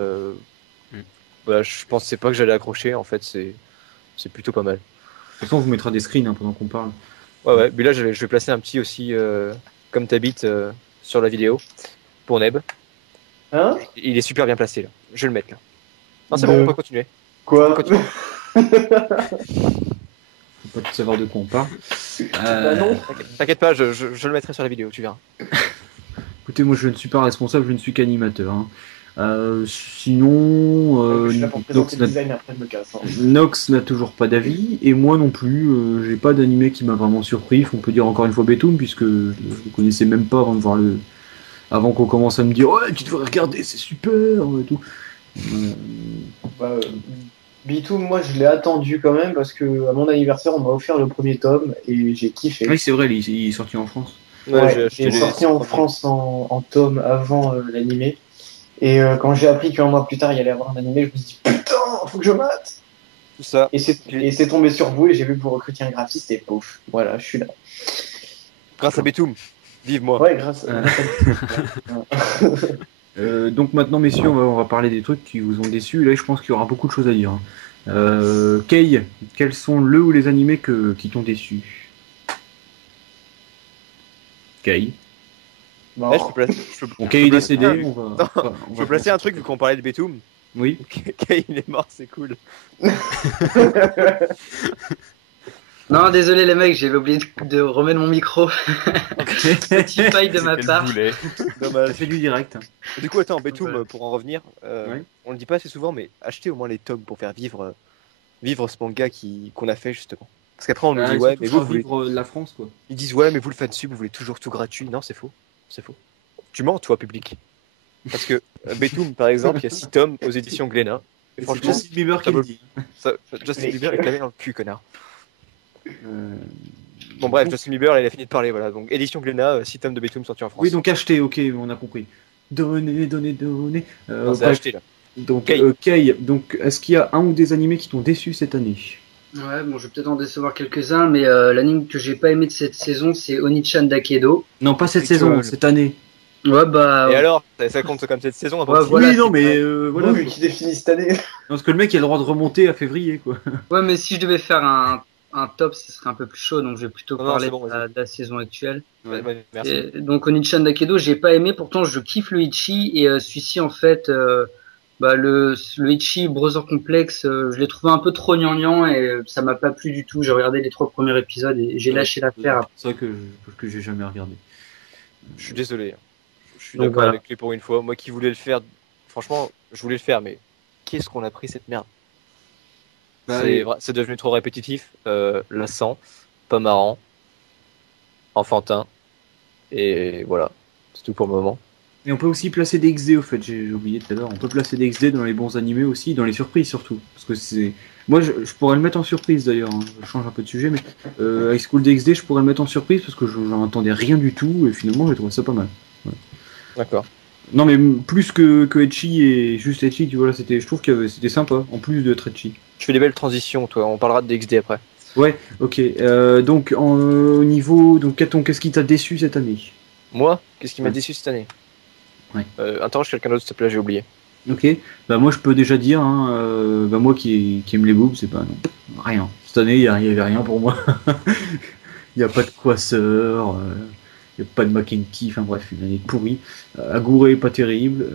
Voilà, je pensais pas que j'allais accrocher, en fait, c'est plutôt pas mal. De toute façon, on vous mettra des screens hein, pendant qu'on parle. Ouais, mais là, je vais placer un petit aussi, comme t'habites, sur la vidéo, pour Neb. Hein? Il est super bien placé, là. Je vais le mettre, là. Non, c'est De- bon, on peut continuer. Quoi? Faut pas tout savoir de quoi on parle. Bah non. T'inquiète pas, je le mettrai sur la vidéo, tu verras. Écoutez, moi je ne suis pas responsable, je ne suis qu'animateur. Hein. Sinon, Je suis là pour présenter le design, après je me casse. Hein. Nox n'a toujours pas d'avis, et moi non plus. J'ai pas d'animé qui m'a vraiment surpris. On peut dire encore une fois Betoum, puisque je le connaissais même pas avant de voir avant qu'on commence à me dire ouais, tu devrais regarder, c'est super et tout. Bitoum, moi je l'ai attendu quand même parce que à mon anniversaire on m'a offert le premier tome et j'ai kiffé. Oui, c'est vrai, il est sorti en France. Ouais, j'ai il est acheté sorti en France en tome avant l'animé. Et quand j'ai appris qu'un mois plus tard il allait avoir un animé, je me suis dit putain, faut que je mate. tout ça. Et c'est tombé sur vous et j'ai vu que vous recrutiez un graphiste et pouf, voilà, je suis là. Grâce à Betoum. Vive moi. Ouais, grâce à Donc maintenant, messieurs, on va parler des trucs qui vous ont déçus. Là, je pense qu'il y aura beaucoup de choses à dire. Kei, quels sont le ou les animés qui t'ont déçu? Kei. Bon. Là, je peux placer, Bon, Kei est placer décédé. un- On va, Non, on je va peux placer un truc vu qu'on parlait de Betoum. Oui. Kay, il est mort, c'est cool. Non, désolé les mecs, j'avais oublié de remettre mon micro. Petit faille de ma Qu'elle part. voulait. Ça Dommage. fait du direct. Du coup, attends, Betoum, Voilà. pour en revenir, Ouais. on le dit pas assez souvent, mais achetez au moins les tomes pour faire vivre ce manga qu'on a fait justement. Parce qu'après, on nous dit, ouais, mais vous voulez. vivre la France, quoi. Ils disent, ouais, mais vous le faites dessus, vous voulez toujours tout gratuit. Non, c'est faux. C'est faux. Tu mens, toi, public. Parce que Betoum, par exemple, il y a 6 tomes aux éditions Glénat. Et C'est franchement, Justin Bieber qui ça le vaut- dit. Justin Bieber est clavé dans le cul, connard. Euh, Bon, bref, Justin Bieber, il a fini de parler, voilà. Donc, édition Glénat, 6 tomes de Betoum sortis en France. Oui, donc acheter, ok, on a compris. Donner. Non, c'est Bref, acheté, là. donc, Kei. Kei, donc, est-ce qu'il y a un ou des animés qui t'ont déçu cette année? Ouais, bon, je vais peut-être en décevoir quelques-uns, mais l'anime que j'ai pas aimé de cette saison, c'est Onichan Dakedo. Non, pas cette Et saison, que- cette année. Ouais, bah. Et alors, ça compte comme cette saison avant Ouais, que- voilà, oui, non, c'est mais vrai. voilà. Vu qui définit cette année. Non, parce que le mec il a le droit de remonter à février, quoi. Ouais, mais si je devais faire un top, ce serait un peu plus chaud, donc je vais plutôt Non, non, parler c'est bon, de la saison actuelle. Ouais, merci. Et donc Onichan Dakedo, j'ai pas aimé, pourtant je kiffe le Ichi, et celui-ci en fait, le Ichi Brother Complex, je l'ai trouvé un peu trop gnangnan et ça m'a pas plu du tout. J'ai regardé les 3 premiers épisodes et j'ai lâché l'affaire. C'est ça que j'ai jamais regardé. Je suis désolé. Je suis Donc, d'accord voilà. avec lui pour une fois. Moi qui voulais le faire, franchement, je voulais le faire, mais qu'est-ce qu'on a pris cette merde? Bah, C'est devenu trop répétitif, lassant, pas marrant, enfantin, et voilà. C'est tout pour le moment. Et on peut aussi placer des XD au fait, j'ai oublié tout à l'heure. On peut placer des XD dans les bons animés aussi, dans les surprises surtout. Parce que c'est. Moi je pourrais le mettre en surprise d'ailleurs, hein. Je change un peu de sujet, mais High School DxD je pourrais le mettre en surprise parce que je n'en attendais rien du tout et finalement j'ai trouvé ça pas mal. D'accord. Non mais plus que Ecchi et juste Ecchi, tu vois là, je trouve que c'était sympa, en plus de Ecchi. Tu fais des belles transitions, toi. On parlera de DxD après. Ouais, ok. Donc au niveau. Donc Caton, qu'est-ce qui t'a déçu cette année? Moi, qu'est-ce qui m'a Ouais. déçu cette année? Ouais. Interroge quelqu'un d'autre, s'il te plaît, j'ai oublié. Ok, bah moi je peux déjà dire, hein, bah moi qui aime les boobs, c'est pas non, rien. Cette année il y avait rien pour moi. Il n'y a pas de Quasseur, il n'y a pas de Mackenzie, enfin bref, une année pourrie. Agouré pas terrible.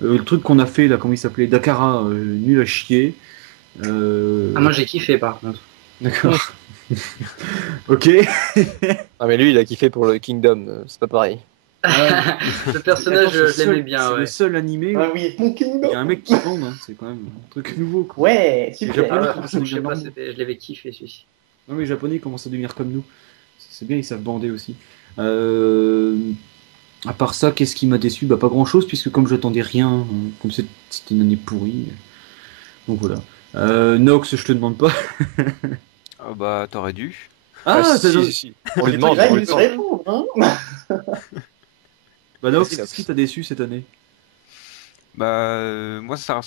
Le truc qu'on a fait là, comment il s'appelait, Dakara, nul à chier. Ah, moi j'ai kiffé par contre. D'accord. Ok. Ah, mais lui, il a kiffé pour le Kingdom, c'est pas pareil. Le personnage, Attends, je l'aimais bien, C'est ouais. le seul animé où Ah oui, mon il y Kingdom. a un mec qui bande, hein, c'est quand même un truc nouveau. Quoi. Ouais, Les super. Japonais Ah, commencent à je sais devenir pas, normaux. je l'avais kiffé celui-ci. Non, mais les Japonais commencent à devenir comme nous. C'est bien, ils savent bander aussi. À part ça, qu'est-ce qui m'a déçu? Bah, pas grand chose, puisque comme j'attendais rien, comme c'était une année pourrie. Donc voilà. Nox, je te demande pas. Ah bah, t'aurais dû. Si. On lui demande, Là, on il lui se demande. répond, hein. Bah, Nox, Vas-y, Nox. qu'est-ce qui t'a déçu cette année? Bah, moi, ça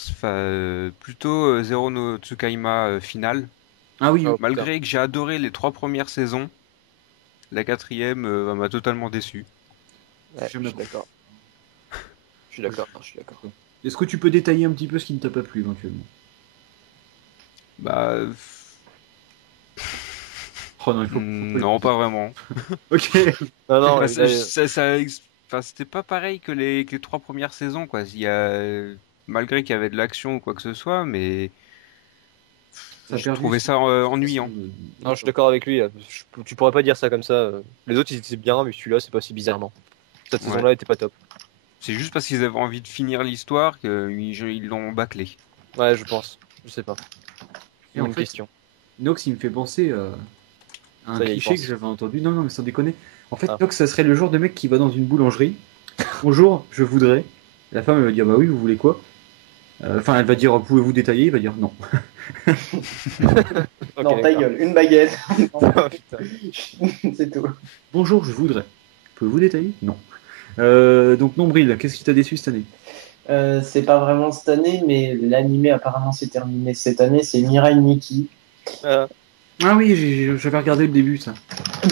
plutôt Zero no Tsukaima finale. Ah oui, Oh, Malgré que j'ai adoré les 3 premières saisons, la 4e m'a totalement déçu. Ouais, je J'aime suis la d'accord. Je suis d'accord. est-ce que tu peux détailler un petit peu ce qui ne t'a pas plu éventuellement? Bah, Oh non, il faut. non, pas vraiment. Ok. Non, non, Bah, il a- enfin, c'était pas pareil que les 3 premières saisons, quoi. Malgré qu'il y avait de l'action ou quoi que ce soit, mais Ça a je perdu trouvais son- ça ennuyant. non, je suis d'accord avec lui. Là. Tu pourrais pas dire ça comme ça. Les autres, ils étaient bien, mais celui-là, c'est passé bizarrement. Cette Ouais. saison-là était pas top. C'est juste parce qu'ils avaient envie de finir l'histoire qu'ils l'ont bâclé. Ouais, je pense. Je sais pas. Et Une en fait, question. Nox, il me fait penser à un Ça y est, il cliché pense. que j'avais entendu. Non, non, mais sans déconner. En fait, Ah. Nox, ça serait le genre de mec qui va dans une boulangerie. Bonjour, je voudrais. La femme, elle va dire, bah oui, vous voulez quoi? Enfin, elle va dire, pouvez-vous détailler? Il va dire non. Ok, Non, ta d'accord. gueule, une baguette. Oh, putain. C'est tout. Bonjour, je voudrais. Pouvez-vous détailler? Non. Donc Nombril, qu'est-ce qui t'a déçu cette année? C'est pas vraiment cette année, mais l'animé apparemment s'est terminé cette année. C'est Mirai Nikki. Euh, Ah oui, j'avais regardé le début, ça.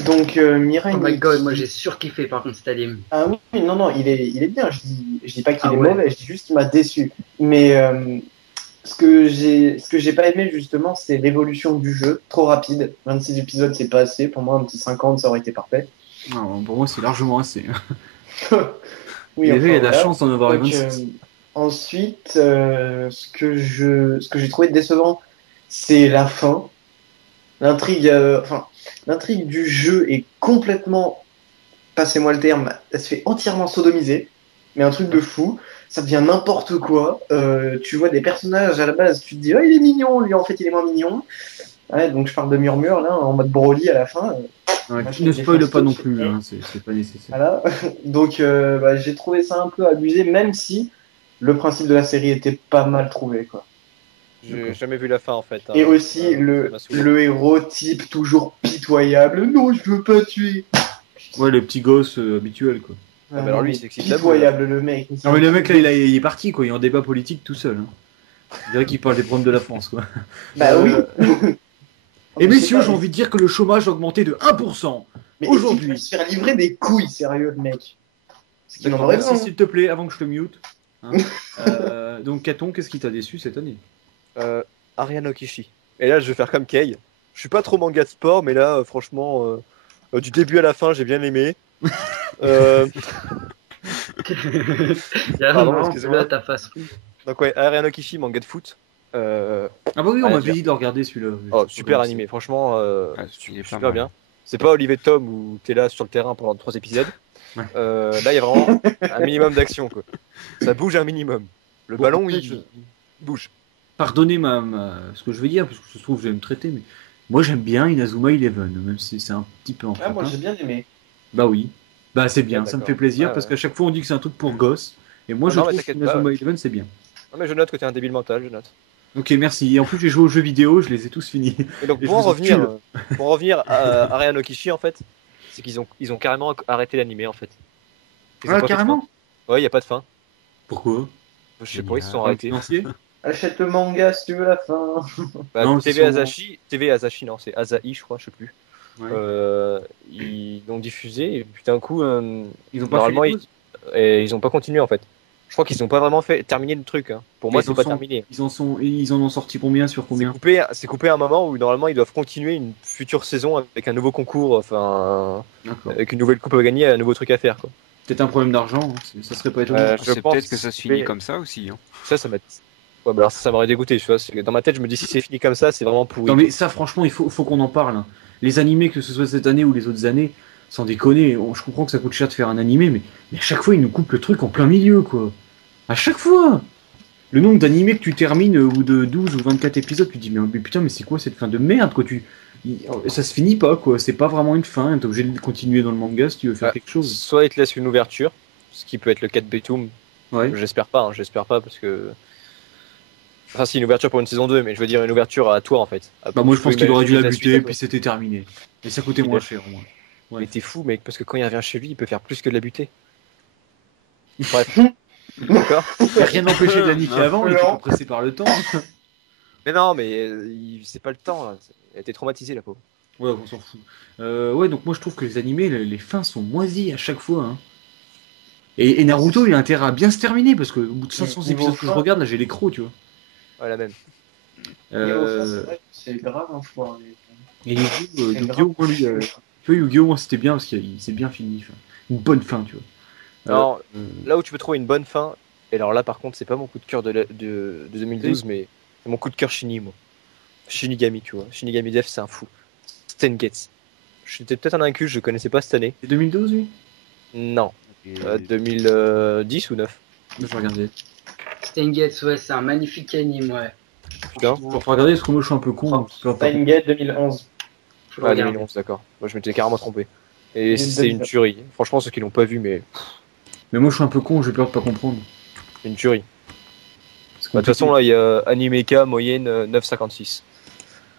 Donc Mirai Oh my Nikki. god, moi j'ai surkiffé par contre cet anime. Ah oui, non, il est bien. Je dis pas qu'il Ah est ouais. mauvais, je dis juste qu'il m'a déçu. Mais ce que j'ai pas aimé justement, c'est l'évolution du jeu, trop rapide. 26 épisodes, c'est pas assez. Pour moi, un petit 50, ça aurait été parfait. Non, pour moi, c'est largement assez. Oui, Il y avait de la voilà. chance d'en avoir Donc, 26. ensuite, ce que j'ai trouvé décevant, c'est la fin. L'intrigue du jeu est complètement, passez-moi le terme, elle se fait entièrement sodomiser, mais un truc de fou. Ça devient n'importe quoi. Tu vois des personnages à la base, tu te dis, ah, il est mignon, lui en fait il est moins mignon. Ouais, donc je parle de murmure là, en mode Broly à la fin. Ouais, machin ne qui spoil défonce pas tout, non c'est plus, vrai. hein, c'est pas nécessaire. Voilà. Donc j'ai trouvé ça un peu abusé, même si le principe de la série était pas mal trouvé, quoi. J'ai jamais vu la fin en fait. Hein. Et aussi Ça m'a saoulé. le héros type toujours pitoyable. Non, je veux pas tuer. Ouais, le petit gosse habituel, quoi. Ah, bah alors lui, mais c'est excitable, pitoyable le mec. Non, mais le mec, là, il est parti, quoi. Il est en débat politique tout seul. Hein. Je dirais qu'il parle des problèmes de la France, quoi. Bah oui. Et Mais je sais messieurs, pas, j'ai envie de dire que le chômage a augmenté de 1%. mais aujourd'hui. il peut se faire livrer des couilles, sérieux, le mec. C'est qu'il en D'accord, aurait merci, besoin. s'il te plaît, avant que je te mute. Hein. Donc, Caton, qu'est-ce qui t'a déçu cette année? Ariane Okishi. Et là, je vais faire comme Kei. Je suis pas trop manga de sport, mais là, franchement, du début à la fin, j'ai bien aimé. Pardon, Vraiment, excusez-moi. là ta face rouge. Donc ouais, Ariane Okishi, manga de foot. Ah bah oui, on Ouais, m'avait bien. dit de le regarder, celui-là. Oh, super animé, franchement, il est pas super mal. bien. C'est pas Olivier Tom où t'es là sur le terrain pendant 3 épisodes. Ouais. Là, il y a vraiment un minimum d'action, quoi. Ça bouge un minimum. Le Bon, ballon, après, il bouge. Pardonnez ce que je vais dire, parce que je trouve que je vais me traiter, mais moi j'aime bien Inazuma Eleven, même si c'est un petit peu en fait. Ah, moi Hein. j'ai bien aimé. Bah oui, bah c'est bien, Ouais, ça me d'accord. fait plaisir, Ouais, parce ouais. qu'à chaque fois on dit que c'est un truc pour gosses, et moi Ah je non, mais trouve t'inquiète qu'Inazuma pas. Eleven c'est bien. Non, mais je note que t'es un débile mental, je note. Ok, merci. Et en plus j'ai joué aux jeux vidéo, je les ai tous finis. Et donc Et pour en je vous revenir, encule. pour revenir à Ariane Okishi, en fait, c'est qu'ils ont carrément arrêté l'animé, en fait. Ils ont Ah pas fait de carrément? fin. Ouais, il y a pas de fin. Pourquoi? Je sais pas, ils se sont Problème arrêtés. financier? Achète le manga si tu veux la fin. Bah, Non, c'est sûrement- TV Asahi, non, c'est Asahi, je crois, je sais plus. Ouais. Ils l'ont diffusé et puis d'un coup, Ils ont pas normalement, fait les pauses? ils ont pas continué en fait. Je crois qu'ils ont pas vraiment terminé le truc. Hein. Pour moi, Mais c'est pas terminé. Ils en ont sorti combien sur combien? C'est coupé à un moment où normalement ils doivent continuer une future saison avec un nouveau concours, enfin, D'accord. avec une nouvelle coupe à gagner, un nouveau truc à faire. Quoi. Peut-être un problème d'argent, hein. Ça serait pas étonnant. Je C'est pense peut-être que ça se c'est finit coupé. comme ça aussi. Hein. Ça m'a. Ouais, bah alors ça m'aurait dégoûté. Tu vois. Dans ma tête, je me dis si c'est fini comme ça, c'est vraiment pourri. Non mais ça franchement faut qu'on en parle. Hein. Les animés, que ce soit cette année ou les autres années, sans déconner, je comprends que ça coûte cher de faire un animé, mais à chaque fois ils nous coupent le truc en plein milieu quoi. À chaque fois. Le nombre d'animés que tu termines au bout de 12 ou 24 épisodes, tu te dis mais putain mais c'est quoi cette fin de merde quoi ça se finit pas quoi, c'est pas vraiment une fin, t'es obligé de continuer dans le manga si tu veux faire Ouais. quelque chose. Soit ils te laissent une ouverture, ce qui peut être le cas de Betum. Ouais. J'espère pas parce que. Enfin, si, une ouverture pour une saison 2, mais je veux dire une ouverture à toi en fait. Bah moi je pense qu'il aurait dû la buter buter puis c'était terminé. Et ça coûtait Il moins a- cher au moins. Ouais. Mais t'es fou, mec, parce que quand il revient chez lui, il peut faire plus que de la buter. Bref. D'accord. Y a rien n'empêchait de la niquer avant, il était Non. pas pressé par le temps. Mais non, mais c'est pas le temps. Là. Elle a été traumatisée, la pauvre. Ouais, on s'en fout. Ouais, donc moi je trouve que les animés, les fins sont moisies à chaque fois. Hein. Et Naruto, il a intérêt à bien se terminer parce que au bout de 500 Niveau épisodes que je fin. regarde, là j'ai les crocs, tu vois. Ouais, la même. C'est grave, hein, faut Et Yu-Gi-Oh, moi, lui, tu vois, Yu-Gi-Oh, moi c'était bien parce qu'il s'est bien fini. Enfin, une bonne fin, tu vois. Alors, là où tu peux trouver une bonne fin, et alors là par contre, c'est pas mon coup de cœur de 2012, mais c'est mon coup de cœur Shini, moi. Shinigami, tu vois. Shinigami Death, c'est un fou. Stan Getz. J'étais peut-être un inculte, je connaissais pas cette année. C'est 2012, lui Non. 2010 ou 9. Je vais regarder. Steingate, ouais, c'est un magnifique anime, ouais. Putain. Je vais regarder parce que moi je suis un peu con. donc je peux pas- Steingate 2011. Faut le Ah, regarder. 2011, d'accord. Moi, je m'étais carrément trompé. Et Et c'est une 2009. tuerie. Franchement, ceux qui l'ont pas vu, mais Mais moi je suis un peu con, j'ai peur de pas comprendre. une tuerie. Parce De toute façon, là, il y a Animeka, moyenne 9,56.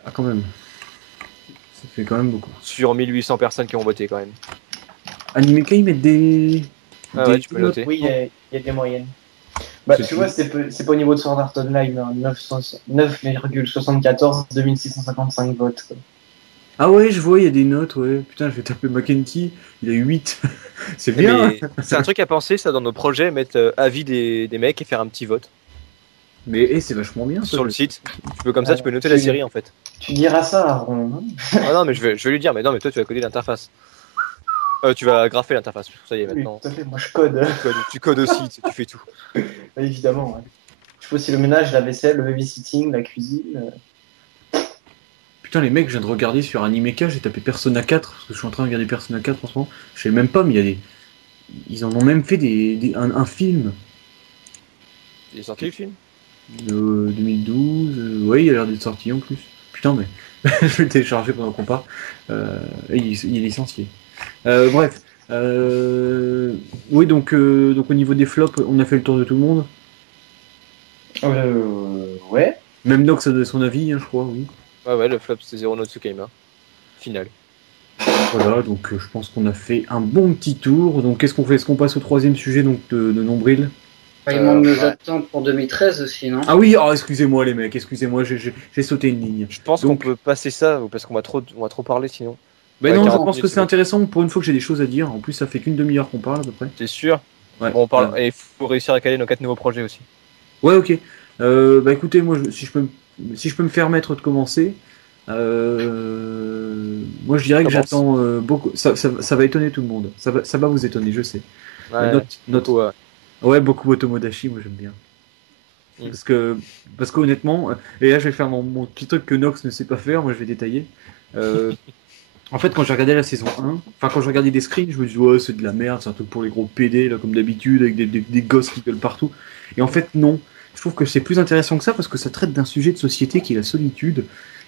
Ah, quand même. Ça fait quand même beaucoup. Sur 1800 personnes qui ont voté, quand même. Animeka, ils mettent des. Ah ouais, tu peux noter. Oui, il y a des moyennes. Bah, C'est tu tout. vois, c'est pas au niveau de Sword Art Online, hein, 9,74, 2655 votes. Quoi. Ah ouais, je vois, il y a des notes, ouais. Putain, je vais taper Mackenty, il a 8. C'est bien. Mais c'est un truc à penser, ça, dans nos projets, mettre avis des mecs et faire un petit vote Mais c'est vachement bien. ça, sur le je- site. Tu peux comme ça, tu peux noter la série, en fait. Tu diras ça, Aaron. Hein. Ah non, mais je vais lui dire, mais non, mais toi, tu vas coder l'interface. Tu vas graffer l'interface, ça y est, Oui, maintenant. tout à fait, moi je code. Tu codes aussi, tu fais tout. Évidemment, ouais. Je fais aussi le ménage, la vaisselle, le babysitting, la cuisine. Putain, les mecs, je viens de regarder sur Animeka, j'ai tapé Persona 4, parce que je suis en train de regarder Persona 4 en ce moment. Je sais même pas, mais il y a des. Ils en ont même fait un film Il est sorti le film de 2012. Ouais, il a l'air d'être sorti en plus. Putain, mais. Je vais le télécharger pendant qu'on parle. Il est licencié. Bref. Oui, donc au niveau des flops, on a fait le tour de tout le monde. Ouais. Même Nox a donné son avis, hein, je crois, oui. Ouais, le flop, c'est Zero no Tsukaima. Final. Voilà, donc je pense qu'on a fait un bon petit tour. Donc qu'est-ce qu'on fait? Est-ce qu'on passe au troisième sujet donc de Nombril? Il manque nos ouais. attentes pour 2013 aussi, non? Ah oui, excusez-moi les mecs, excusez-moi, j'ai sauté une ligne. Je pense Donc- qu'on peut passer ça, parce qu'on va trop parler sinon. Ben Ouais, non, je 40 pense que minutes, c'est intéressant pour une fois que j'ai des choses à dire. En plus, ça fait qu'une demi-heure qu'on parle à peu près. T'es sûr? Ouais. Bon, on parle, Voilà. et il faut réussir à caler nos 4 nouveaux projets aussi. Ouais, ok. Bah écoutez, moi, si je peux me permettre de commencer, moi je dirais que Commence. j'attends beaucoup. Ça va étonner tout le monde. Ça va vous étonner, je sais. Ouais, Note- beaucoup, ouais. Ouais, beaucoup Otomodachi, moi j'aime bien. Mm. Parce qu'honnêtement, et là je vais faire mon petit truc que Nox ne sait pas faire, moi je vais détailler. En fait, quand j'ai regardé la saison 1, enfin quand j'ai regardé des screens, je me dis ouais, c'est de la merde, c'est un truc pour les gros PD, là, comme d'habitude, avec des gosses qui gueulent partout. Et en fait, non. Je trouve que c'est plus intéressant que ça parce que ça traite d'un sujet de société qui est la solitude.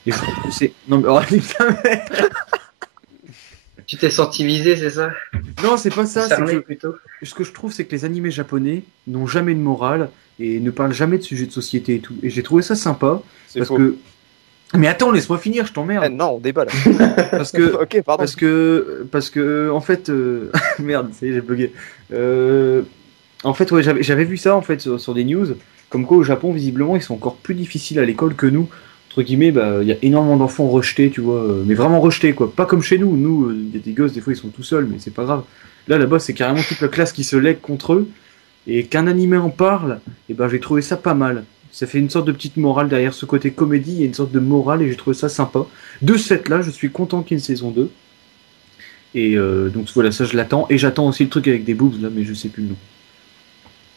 Et je trouve que c'est. Non, mais. Oh, putain, mais- Tu t'es senti visé, c'est ça? non, c'est pas ça. C'est Cerné, que plutôt. ce que je trouve, c'est que les animés japonais n'ont jamais de morale et ne parlent jamais de sujets de société et tout. Et j'ai trouvé ça sympa C'est parce faux. que. Mais attends, laisse-moi finir, je Eh, t'emmerde. non, on débat là. Parce que. Ok, pardon. Parce que en fait, merde, ça y est, j'ai bugué. En fait, ouais, j'avais vu ça en fait sur des news, comme quoi au Japon, visiblement, ils sont encore plus difficiles à l'école que nous. Entre guillemets, bah, il y a énormément d'enfants rejetés, tu vois, mais vraiment rejetés, quoi. Pas comme chez nous. Nous, il y a des gosses, des fois, ils sont tout seuls, mais c'est pas grave. Là-bas, c'est carrément toute la classe qui se lègue contre eux, et qu'un animé en parle, et ben, j'ai trouvé ça pas mal. Ça fait une sorte de petite morale derrière ce côté comédie, il y a une sorte de morale, et j'ai trouvé ça sympa. De ce fait-là, je suis content qu'il y ait une saison 2. Et donc voilà, ça je l'attends. Et j'attends aussi le truc avec des boobs là, mais je sais plus le nom.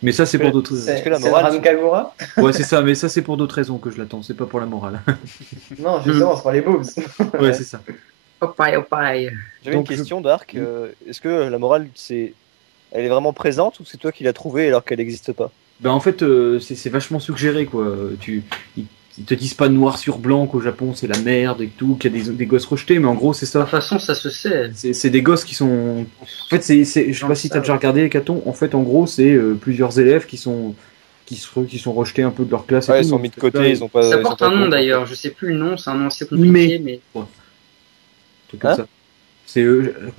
Mais ça c'est pour d'autres. C'est que la c'est morale, Rankagura Ouais, c'est ça, mais ça c'est pour d'autres raisons que je l'attends. C'est pas pour la morale. Non, justement, c'est pour les boobs. Ouais, c'est ça. Opaï, opaï. J'avais une Donc, question, Dark. Est-ce que la morale, elle est vraiment présente ou c'est toi qui l'as trouvée alors qu'elle n'existe pas? Ben en fait, c'est vachement suggéré quoi. Ils te disent pas noir sur blanc qu'au Japon c'est la merde et tout, qu'il y a des gosses rejetés, mais en gros c'est De toute ça. façon, ça se sait. C'est des gosses qui sont. En fait, je sais pas si t'as déjà regardé Hécaton. En fait, en gros, c'est plusieurs élèves qui sont rejetés un peu de leur classe. Et Ouais, tout, ils sont donc, mis de là, côté, ils ont pas. Ça ils porte sont pas un nom bons. d'ailleurs, je sais plus le nom, c'est un nom assez compliqué, mais truc comme Hein ça.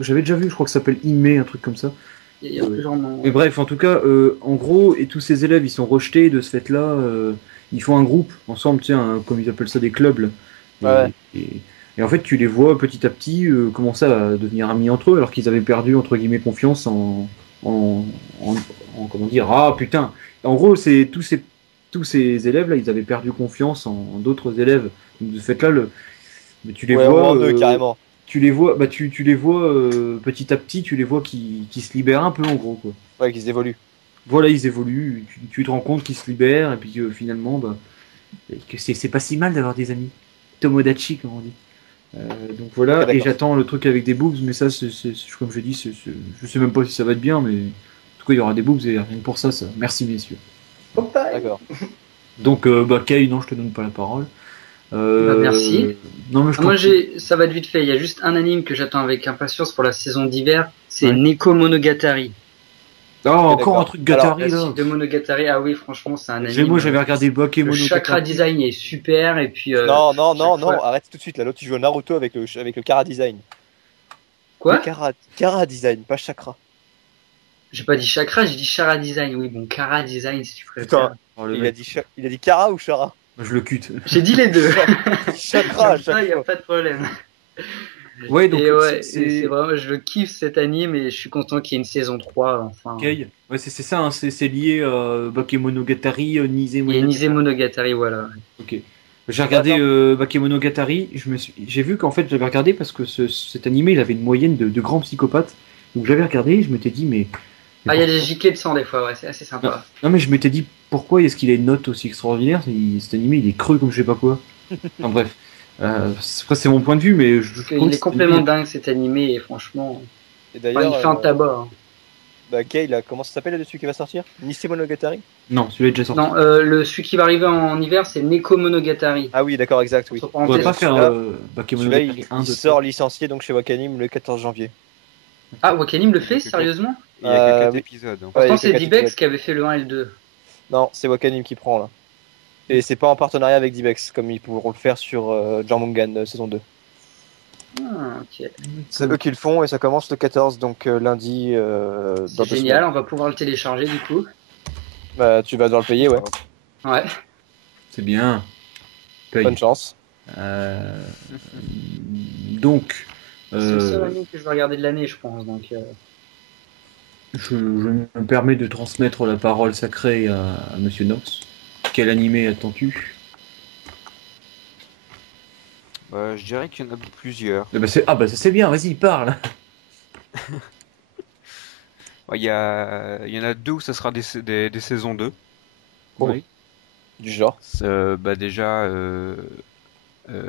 J'avais déjà vu, je crois que ça s'appelle Ime, un truc comme ça. il y a plusieurs noms. Mais bref, en tout cas, en gros, et tous ces élèves, ils sont rejetés de ce fait-là. Ils font un groupe ensemble, tu sais, comme ils appellent ça des clubs. Là. Ouais. Et en fait, tu les vois petit à petit commencer à devenir amis entre eux, alors qu'ils avaient perdu entre guillemets confiance en comment dire. Ah putain. En gros, c'est tous ces élèves là, ils avaient perdu confiance en d'autres élèves. Donc, de ce fait-là, mais tu les Ouais, vois. en deux, carrément. Tu les vois, bah tu les vois petit à petit, tu les vois qui se libèrent un peu en gros quoi. Ouais, qu'ils évoluent. Voilà, ils évoluent, tu te rends compte qu'ils se libèrent et puis finalement, bah, que c'est pas si mal d'avoir des amis. Tomodachi, comme on dit. Donc voilà, Ok, et d'accord. j'attends le truc avec des boobs, mais ça, comme je dis, je sais même pas si ça va être bien, mais en tout cas, il y aura des boobs et rien que pour ça, ça. Merci messieurs. Opaï. D'accord. Donc, bah, Kay, non, je te donne pas la parole. Merci. Non, mais je Moi, t'en prie. ça va être vite fait. Il y a juste un anime que j'attends avec impatience pour la saison d'hiver. C'est Ouais. Neko Monogatari. encore d'accord. un truc Gatari La là. suite de Monogatari, ah oui, franchement, c'est un Moi anime. j'avais regardé Le Bakemonogatari. chakra design est super, et puis. Non, non, chaque non, fois- non, arrête tout de suite. Là, l'autre, tu joues au Naruto avec le Kara Design. Quoi? Kara Design, pas chakra. J'ai pas dit chakra, j'ai dit chara design. Oui, bon, Kara design, si tu préfères. Putain, Oh, le il mec, a dit Kara ou Chara? je le cute. J'ai dit les deux. Chakra à Comme ça, chaque y a fois. pas de problème. Ouais, donc Et ouais, c'est c'est vraiment, je le kiffe cet anime et je suis content qu'il y ait une saison 3. Enfin, Kei. Ouais, c'est ça, hein, c'est lié Bakemonogatari, Nisei il y a Nisei Monogatari. Monogatari, voilà. Ok. J'ai regardé Attends. Bakemonogatari, j'ai vu qu'en fait j'avais regardé parce que cet animé il avait une moyenne de grands psychopathes. Donc j'avais regardé et je m'étais dit mais Ah, il y a des giclées de sang des fois, ouais, c'est assez sympa. non mais je m'étais dit pourquoi est-ce qu'il a une note aussi extraordinaire? Cet animé il est creux comme je sais pas quoi. Enfin bref. Après c'est mon point de vue mais je Parce trouve qu'il que est complètement dingue cet animé et franchement, Et enfin, il d'ailleurs, fait un tabac. Hein. bah, Kei, là, comment ça s'appelle là-dessus qui va sortir? Nisei Monogatari? Non, celui-là est déjà sorti. Non, celui qui va arriver en hiver, c'est Neko Monogatari. Ah oui, d'accord, exact, oui. Entre On va parenthèses, pas faire celui-là, Celui-là, Bakemonogatari 1 il 2 sort licencié donc chez Wakanim le 14 janvier. Ah, Wakanim le fait, Il y a que sérieusement? Il y a que 4 oui. épisodes. hein. Ouais, Pourtant, il y a c'est que Dibex quatre qui avait fait le 1 et le 2. Non, c'est Wakanim qui prend là. Et c'est pas en partenariat avec Dibex, comme ils pourront le faire sur Jormungand saison 2. Ah, ok. C'est eux qui le font et ça commence le 14, donc lundi. Dans C'est 2 génial, semaines. on va pouvoir le télécharger du coup. Bah, tu vas devoir le payer, ouais. Ouais. C'est bien. Paye. Bonne chance. Donc C'est le seul anime que je vais regarder de l'année, je pense. Donc, je me permets de transmettre la parole sacrée à Monsieur Nox. Quel animé attends-tu? Je dirais qu'il y en a plusieurs. Ça c'est bien, vas-y, parle. Il y en a deux où ça sera des saisons 2. Oh. Oui. Du genre. Déjà,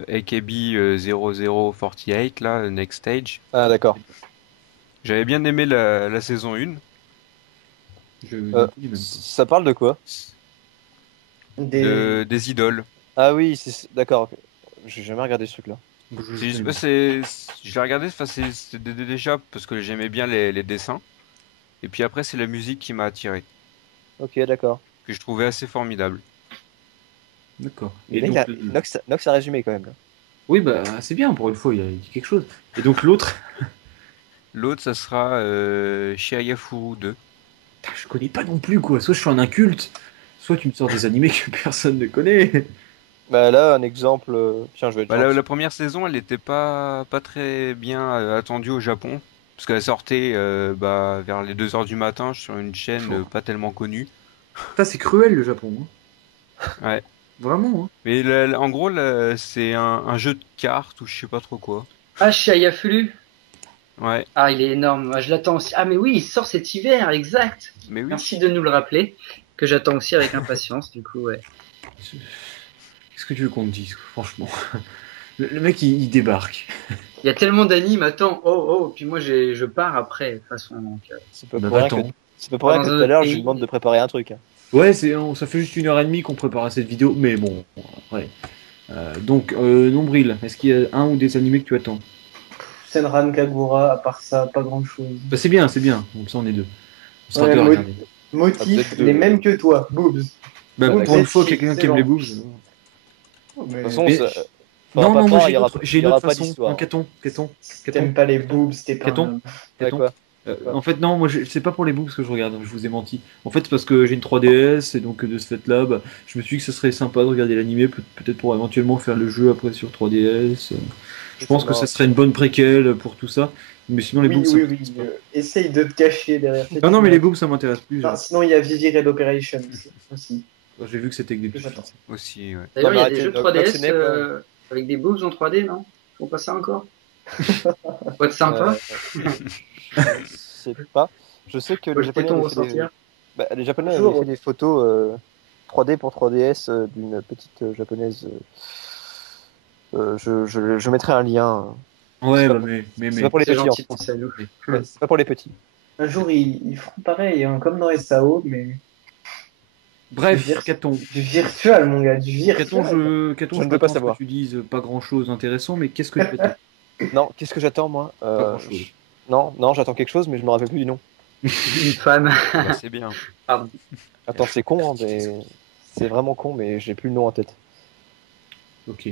AKB 0048, là, Next Stage. Ah, d'accord. J'avais bien aimé la saison 1. Je n'ai plus les mêmes. Ça parle de quoi? Des idoles. Ah oui, d'accord. J'ai jamais regardé ce truc-là. Je l'ai regardé, c'était déjà parce que j'aimais bien les dessins. Et puis après, c'est la musique qui m'a attiré, Ok, d'accord. que je trouvais assez formidable. D'accord. Et Et mec, donc, Nox a résumé quand même. Là. oui, bah c'est bien pour une fois, il a dit quelque chose. Et donc l'autre, L'autre, ça sera Shiayafuru 2. putain, je connais pas non plus quoi. Soit je suis un inculte, soit tu me sors des animés que personne ne connaît. Bah là, un exemple. Tiens, je vais être Bah, gentil. la première saison, elle n'était pas très bien attendue au Japon. Parce qu'elle sortait vers les 2h du matin sur une chaîne pas tellement connue. Ça c'est cruel le Japon. Hein. Ouais. Vraiment. Hein. Mais en gros, c'est un jeu de cartes ou je sais pas trop quoi. ah, Shiayafulu. Ouais, Ah, il est énorme. Ah, je l'attends aussi. Ah, mais oui, il sort cet hiver, exact. mais oui. Merci de nous le rappeler. Que j'attends aussi avec impatience, du coup, ouais. Qu'est-ce que tu veux qu'on te dise, franchement? Le mec il débarque. Il y a tellement d'animes, attends, oh, puis moi je pars après, de toute façon. Donc, C'est pas Bah, pour rien va-t'en. que, c'est pas pour rien Dans que un tout à l'heure, autre je lui pays. demande de préparer un truc. Hein. Ouais, ça fait juste 1h30 qu'on prépare cette vidéo, mais bon, après. Donc, Nombril, est-ce qu'il y a un ou des animés que tu attends? Senran Kagura, à part ça, pas grand chose. Bah c'est bien, donc ça on est deux. On sera Ouais, deux à moi- regarder. Motif, peut-être les que- mêmes que toi, boobs. Bah, Ouais, pour une c'est- fois, quelqu'un qui aime les boobs. De toute façon, Mais- ça, Non, faudra non, pas moi croire, j'ai il y aura- j'ai il y une aura autre pas façon. d'histoire. Un caton. T'aimes pas les boobs, t'es pas Caton. un homme. Ouais, quoi. En fait, non, moi c'est pas pour les boobs que je regarde, je vous ai menti. En fait, c'est parce que j'ai une 3DS et donc de ce fait-là, bah, je me suis dit que ce serait sympa de regarder l'animé, peut-être pour éventuellement faire le jeu après sur 3DS. Je pense que ça serait une bonne préquelle pour tout ça. Mais sinon, les Oui, boobs, ça oui, m'intéresse oui. pas. Essaye de te cacher derrière. Non, non, mais les boobs, ça m'intéresse plus. Non, sinon, il y a Vivi Red Operation aussi. J'ai vu que c'était que des petits. J'attends. Aussi, ouais. D'ailleurs, il y a des arrêtez, jeux de donc, 3DS ce n'est pas- avec des boobs en 3D, non? Ils font pas ça encore? Faut être sympa. Je sais pas. Je sais que Faut les le Japonais téton avaient fait des... ressortir. les Japonais Bonjour. avaient fait des photos 3D pour 3DS d'une petite japonaise. Je mettrai un lien. Ouais, C'est bah, pas- mais. C'est pas pour les C'est petits. gentil en de penser à nous. fait. Ouais, c'est pas pour les petits. Un jour, ils feront pareil, hein, comme dans SAO, mais Bref, Vir- Caton. du virtuel, mon gars, du virtuel. Caton, je Je ne veux m'attends pas à ce savoir. que tu dises pas grand chose d'intéressant, mais qu'est-ce que tu attends? Non, qu'est-ce que j'attends moi Pas grand chose. Non, j'attends quelque chose, mais je me rappelle plus du nom. Une femme. Bah, c'est bien. Pardon. Attends, c'est con, hein, mais c'est vraiment con, mais j'ai plus le nom en tête. Ok.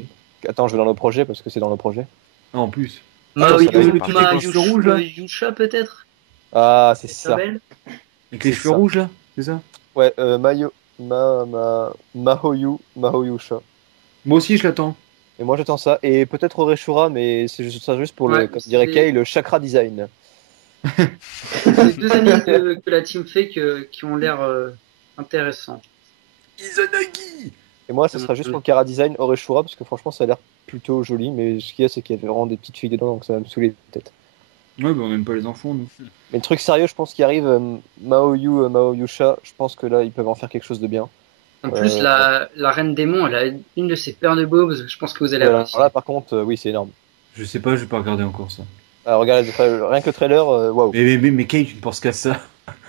Attends, je vais dans le projet parce que c'est dans le projet. Ah, en plus. ça va être marqué avec les cheveux rouges, là Yusha peut-être. Ah, c'est Ça ça. belle. Avec les C'est cheveux ça. rouges, là, c'est ça? Ouais, Mahoyusha. Moi aussi, je l'attends. Et moi j'attends ça. Et peut-être Oreshura, mais c'est juste ça juste pour le, Ouais, comme dirait c'est- Kay, le chakra design. C'est 2 animes que la team fait qui ont l'air intéressants. Izanagi! Et moi, ça sera juste pour le chakra design Oreshura, parce que franchement, ça a l'air plutôt joli, mais ce qu'il y a, c'est qu'il y a vraiment des petites filles dedans, donc ça va me saouler peut-être. Ouais, bah on aime pas les enfants, nous. Mais le truc sérieux, je pense qu'il arrive, Mahoyusha, je pense que là, ils peuvent en faire quelque chose de bien. En plus, la reine démon, elle a une de ses paires de bobs. Je pense que vous allez Alors apprécier. là, par contre, oui, c'est énorme. Je sais pas, je vais pas regarder encore ça. Alors, regardez, rien que le trailer, waouh. Mais Kate, tu ne penses qu'à ça.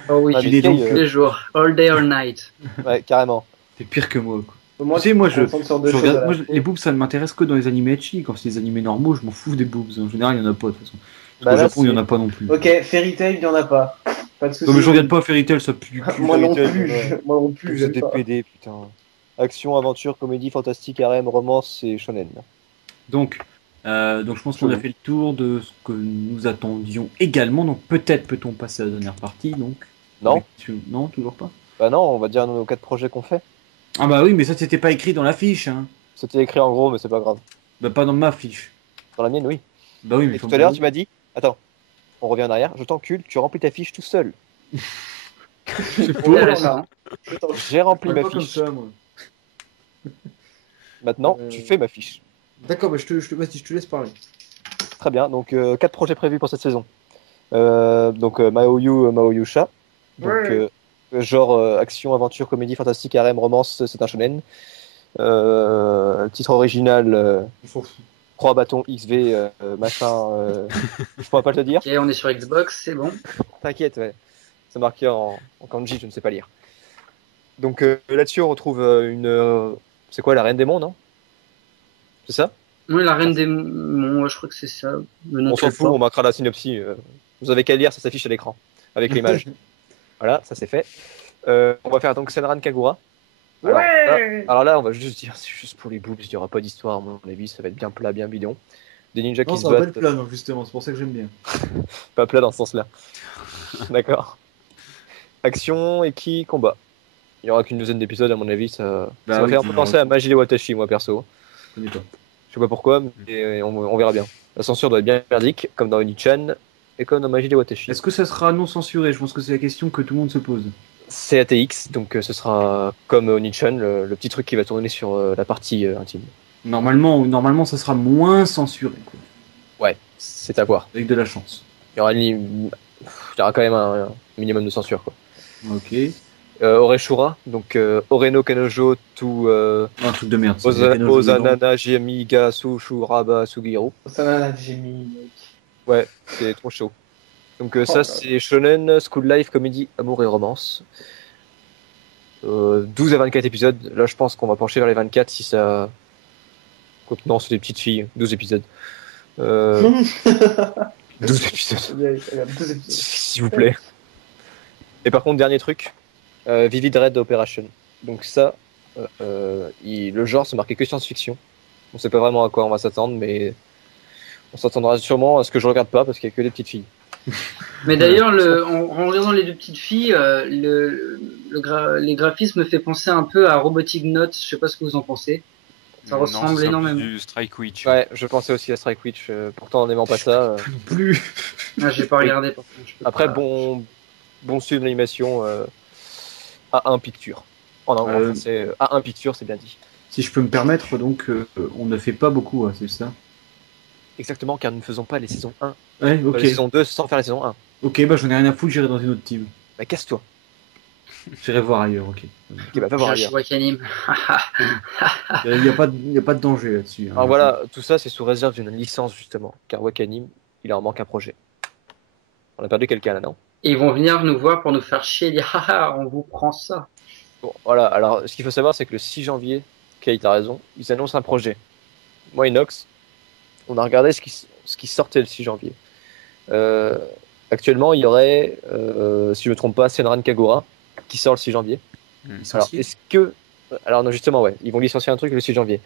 Oh oui, Ah, tu mais l'es donc. Kay, tous les jours. All day, all night. Ouais, carrément. T'es pire que moi, quoi. Au moins, Tu sais, moi, tu te concentres sur deux je choses regarde, à la moi, fois. les boobs, ça ne m'intéresse que dans les animés ecchi. Quand c'est des animés normaux, je m'en fous des boobs. En général, il y en a pas, de toute façon. Bah, Au là, Japon, il y en c'est- a pas non plus. Ok, Fairy Tail, il n'y en a pas. Pas de soucis. Non, mais je regarde pas Fairy Tail, ça pue du cul. Moi non Fairy Tail, plus. ouais. Moi non plus. Vous j'aime êtes des pas. PD, putain. Action, aventure, comédie, fantastique, harem, romance et shonen. Donc je pense qu'on a fait le tour de ce que nous attendions également. Donc peut-être peut-on passer à la dernière partie. Donc Non Non, toujours pas. Bah non, on va dire nos 4 projets qu'on fait. Ah bah oui, mais ça c'était pas écrit dans la fiche. Hein. C'était écrit en gros, mais c'est pas grave. Bah pas dans ma fiche. Dans la mienne, oui. Bah oui, mais Et faut tout à l'heure, me- tu m'as dit, attends, on revient en arrière, je t'encule, tu remplis ta fiche tout seul. C'est faux. Intéressant. J'ai rempli Pas ma comme fiche. ça, moi. Maintenant, Euh. tu fais ma fiche. D'accord, bah vas-y, je te laisse parler. Très bien, donc 4 projets prévus pour cette saison. Mahoyusha. Donc, genre action, aventure, comédie, fantastique, harem, romance, c'est un shonen. Titre original, On s'en fout. 3 bâtons XV, machin, je pourrais pas te le dire. Ok, on est sur Xbox, c'est bon. T'inquiète, ouais. C'est marqué en kanji, je ne sais pas lire. Donc là-dessus, on retrouve c'est quoi, la reine des monts, non? C'est ça? Oui, la reine des démons, je crois que c'est ça. Le nom On s'en de fout, on marquera la synopsis. Vous avez qu'à lire, ça s'affiche à l'écran, avec l'image. Voilà, ça c'est fait. On va faire donc Senran Kagura. Alors là, on va juste dire, c'est juste pour les boobs, il n'y aura pas d'histoire, à mon avis, ça va être bien plat, bien bidon. Des ninjas Non, qui se ça va pas battent, être plat, non, justement, c'est pour ça que j'aime bien. pas plat dans ce sens-là. D'accord. Action et qui combat. Il y aura qu'une douzaine d'épisodes, à mon avis, ça Bah va oui, faire un tu peu m'as penser à Majile Watashi, moi perso. Je connais pas. Je sais pas pourquoi, mais on verra bien. La censure doit être bien merdique, comme dans Unichan et comme dans Majile Watashi. Est-ce que ça sera non censuré? Je pense que c'est la question que tout le monde se pose. C'est ATX, donc ce sera comme Onichan, le petit truc qui va tourner sur la partie intime. Normalement, ça sera moins censuré, quoi. Ouais, c'est à voir. Avec de la chance. Il y aura, il y aura quand même un minimum de censure, quoi. Ok. Oreshura, donc Oreno Kanojo to Un truc de merde. ça. Il y a Kanojo dedans. Ozanana Jimiga Sushuraba Sugiru. Ça va, j'ai mis. Mec. Ouais, c'est trop chaud. Donc Oh ça là. c'est shonen, school life, comédie, amour et romance. 12 à 24 épisodes. Là je pense qu'on va pencher vers les 24 si ça... Non, c'est des petites filles. 12 épisodes. 12 épisodes. S'il vous plaît. Et par contre, dernier truc. Vivid Red Operation. Donc ça, le genre c'est marqué que science-fiction. On sait pas vraiment à quoi on va s'attendre, mais on s'attendra sûrement à ce que je regarde pas parce qu'il y a que des petites filles. Mais d'ailleurs, en regardant les deux petites filles, les graphismes me fait penser un peu à Robotic Notes. Je sais pas ce que vous en pensez. Ça Non, ressemble c'est énormément. Du Strike Witch. Ouais, je pensais aussi à Strike Witch, pourtant en n'aimant pas ça. Non plus. Ah, j'ai pas regardé. Par contre, je peux Après, pas. bon studio d'animation A1 Picture. En anglais, c'est A1 Picture, c'est bien dit. Si je peux me permettre, donc, on ne fait pas beaucoup, hein, c'est ça? Exactement, car nous ne faisons pas les saisons 1, Ouais, ok. les saisons 2 sans faire les saisons 1. Ok, bah j'en ai rien à foutre, j'irai dans une autre team. Bah casse-toi. J'irai voir ailleurs, ok. Ok, bah va voir ailleurs. Wakanim. Il n'y a pas de danger là-dessus. hein. Alors voilà, tout ça c'est sous réserve d'une licence justement, car Wakanim, il en manque un projet. On a perdu quelqu'un là, non? Et ils vont venir nous voir pour nous faire chier et dire haha, on vous prend ça. Bon, voilà, alors ce qu'il faut savoir c'est que le 6 janvier, Kate a raison, ils annoncent un projet. Moi, Inox, on a regardé ce qui sortait le 6 janvier. Actuellement, il y aurait, si je me trompe pas, Senran Kagura qui sort le 6 janvier. Alors, Licencié. est-ce que. Alors, non, justement, ouais, ils vont licencier un truc le 6 janvier.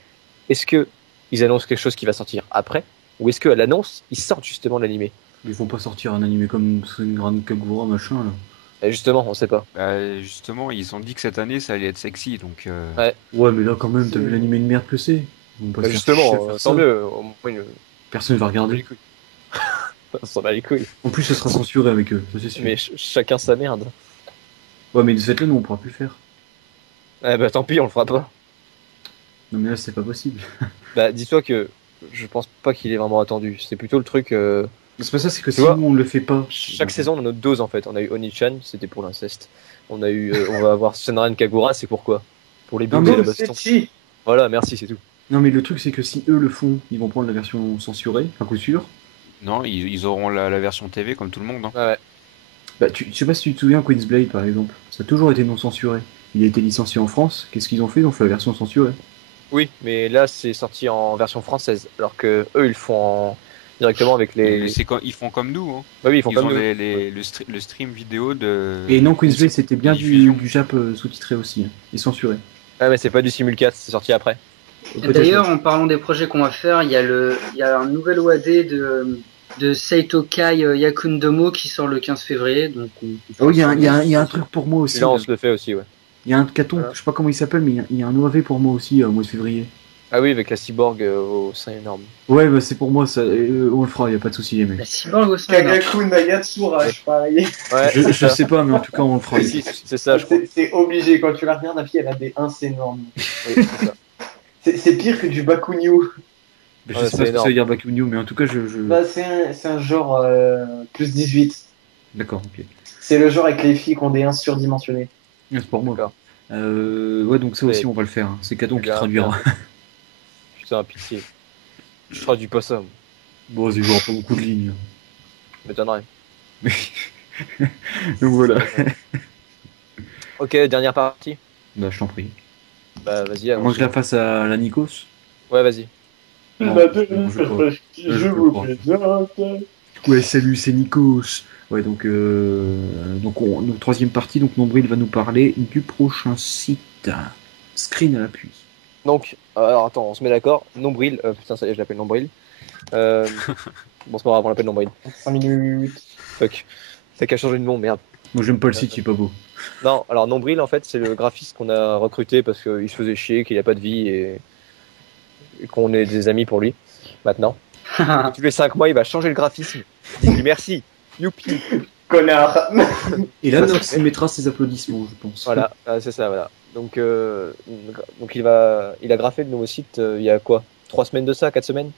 Est-ce que ils annoncent quelque chose qui va sortir après? Ou est-ce qu'à l'annonce, ils sortent justement l'animé? Ils vont pas sortir un animé comme Senran Kagura, machin, là. Et justement, on sait pas. Bah, justement, ils ont dit que cette année, ça allait être sexy, donc... Ouais. Ouais, mais là, quand même, t'as vu l'animé de merde que c'est. Ils vont pas Bah, se faire chier à justement, faire tant ça. mieux. Au moins, Personne va on s'en bat les regarder. couilles. On s'en bat les couilles. En plus, ça sera censuré avec eux, ça c'est sûr. Mais chacun sa merde. Ouais, mais de cette là, nous, on pourra plus faire. Eh bah, tant pis, on le fera pas. Non, mais là, c'est pas possible. Bah, dis-toi que je pense pas qu'il est vraiment attendu. C'est plutôt le truc. C'est pas ça, c'est que Tu si vois, nous, on le fait pas. Chaque saison, on a notre dose en fait. On a eu Oni-chan, c'était pour l'inceste. On a eu, on va avoir Senran Kagura, c'est pourquoi? Pour les Non, bébés mais et la baston. Setchi. Voilà, merci, c'est tout. Non, mais le truc, c'est que si eux le font, ils vont prendre la version censurée, à coup sûr. Non, ils auront la version TV comme tout le monde. Hein. Ah ouais. Bah, je sais pas si tu te souviens, Queen's Blade, par exemple. Ça a toujours été non censuré. Il a été licencié en France. Qu'est-ce qu'ils ont fait? Ils ont fait la version censurée. Oui, mais là, c'est sorti en version française. Alors que eux, ils le font directement avec les. Mais ils font comme nous. Hein. Bah oui, ils font Ils comme ont nous. le stream vidéo de... Et non, Queen's Blade, c'était bien diffusion. du Jap sous-titré aussi. Hein, et censuré. Ah, mais c'est pas du simulcast, c'est sorti après. Et Peut-être, d'ailleurs, ouais. en parlant des projets qu'on va faire, il y a un nouvel OAD de Seito Kai Yakundomo qui sort le 15 février. Donc, Ah oui, il y a un truc pour moi aussi. Celui-là, on là. se le fait aussi, ouais. Il y a un caton, Voilà. je sais pas comment il s'appelle, mais il y a un OAV pour moi aussi au mois de février. Ah oui, avec la cyborg au sein énorme. Ouais, bah c'est pour moi, ça, on le fera, y a pas de souci, les la mecs. cyborg au sein. non. Kagaku Nayatsura, je parie. Ouais, Je sais pas, mais en tout cas, on le fera. Si, c'est ça, je crois. C'est obligé, quand tu la regardes, la fille, elle a des 1, c'est énorme. Oui, c'est ça. C'est pire que du Bakunyu. Je Ouais, sais c'est pas ce que ça énorme. veut dire Back New, mais en tout cas, Bah, c'est un genre plus 18. D'accord, ok. C'est le genre avec les filles qui ont des 1 surdimensionnés. C'est pour moi. D'accord. Ouais, donc ça aussi, Mais- on va le faire. Hein. C'est Caton qui Bien, traduira. Putain, pitié. Je traduis pas ça, Bon, il jouera pas beaucoup de lignes. m'étonnerait. Donc voilà. Ok, dernière partie. Bah, je t'en prie. Bah, vas-y, Avant avance. que je la fasse à la Nikos. Ouais, vas-y. Non, Bah, je vous présente. Ouais, salut, c'est Nikos. Ouais, donc notre troisième partie, donc Nombril va nous parler du prochain site. Screen à l'appui. Donc, alors attends, on se met d'accord. Nombril, putain, ça y est, je l'appelle Nombril. Bon, c'est pas grave, on l'appelle Nombril. 5 minutes. Fuck. T'as qu'à changer de nom, merde. Moi, j'aime pas le site, il est pas beau. Non, alors Nombril, en fait, c'est le graphiste qu'on a recruté parce qu'il se faisait chier, qu'il a pas de vie et qu'on est des amis pour lui, maintenant. Tous les 5 mois, il va changer le graphisme. Il dit merci, youpi. Connard. Et là, Nox mettra ses applaudissements, je pense. Voilà, c'est ça, voilà. Donc il a graffé le nouveau site il y a quoi? 3 semaines de ça, 4 semaines?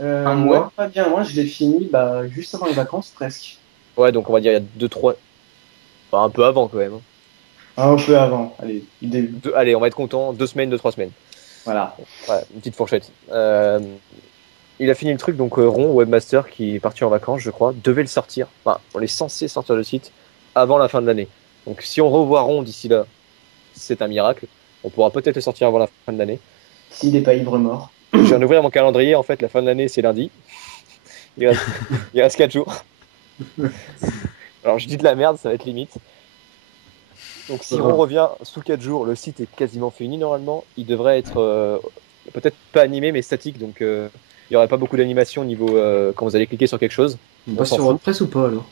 Un mois. mois, pas bien. Moi, je l'ai fini bah, juste avant les vacances, presque. Ouais, donc on va dire il y a 2-3... Enfin, un peu avant quand même. Un peu avant. Allez, début. Allez, on va être content, 2 semaines, 2-3 semaines. Voilà. Ouais, une petite fourchette. Il a fini le truc, donc Ron, webmaster, qui est parti en vacances, je crois, devait le sortir. Enfin, on est censé sortir le site avant la fin de l'année. Donc si on revoit Ron d'ici là, c'est un miracle. On pourra peut-être le sortir avant la fin de l'année. S'il n'est pas ivre mort. Je viens d'ouvrir mon calendrier, en fait, la fin de l'année, c'est lundi. Il reste 4 jours. Alors je dis de la merde, ça va être limite. Donc si Ron revient sous 4 jours, le site est quasiment fini normalement. Il devrait être peut-être pas animé, mais statique, donc il n'y aurait pas beaucoup d'animation au niveau quand vous allez cliquer sur quelque chose. On passe s'en sur fout. WordPress ou pas alors?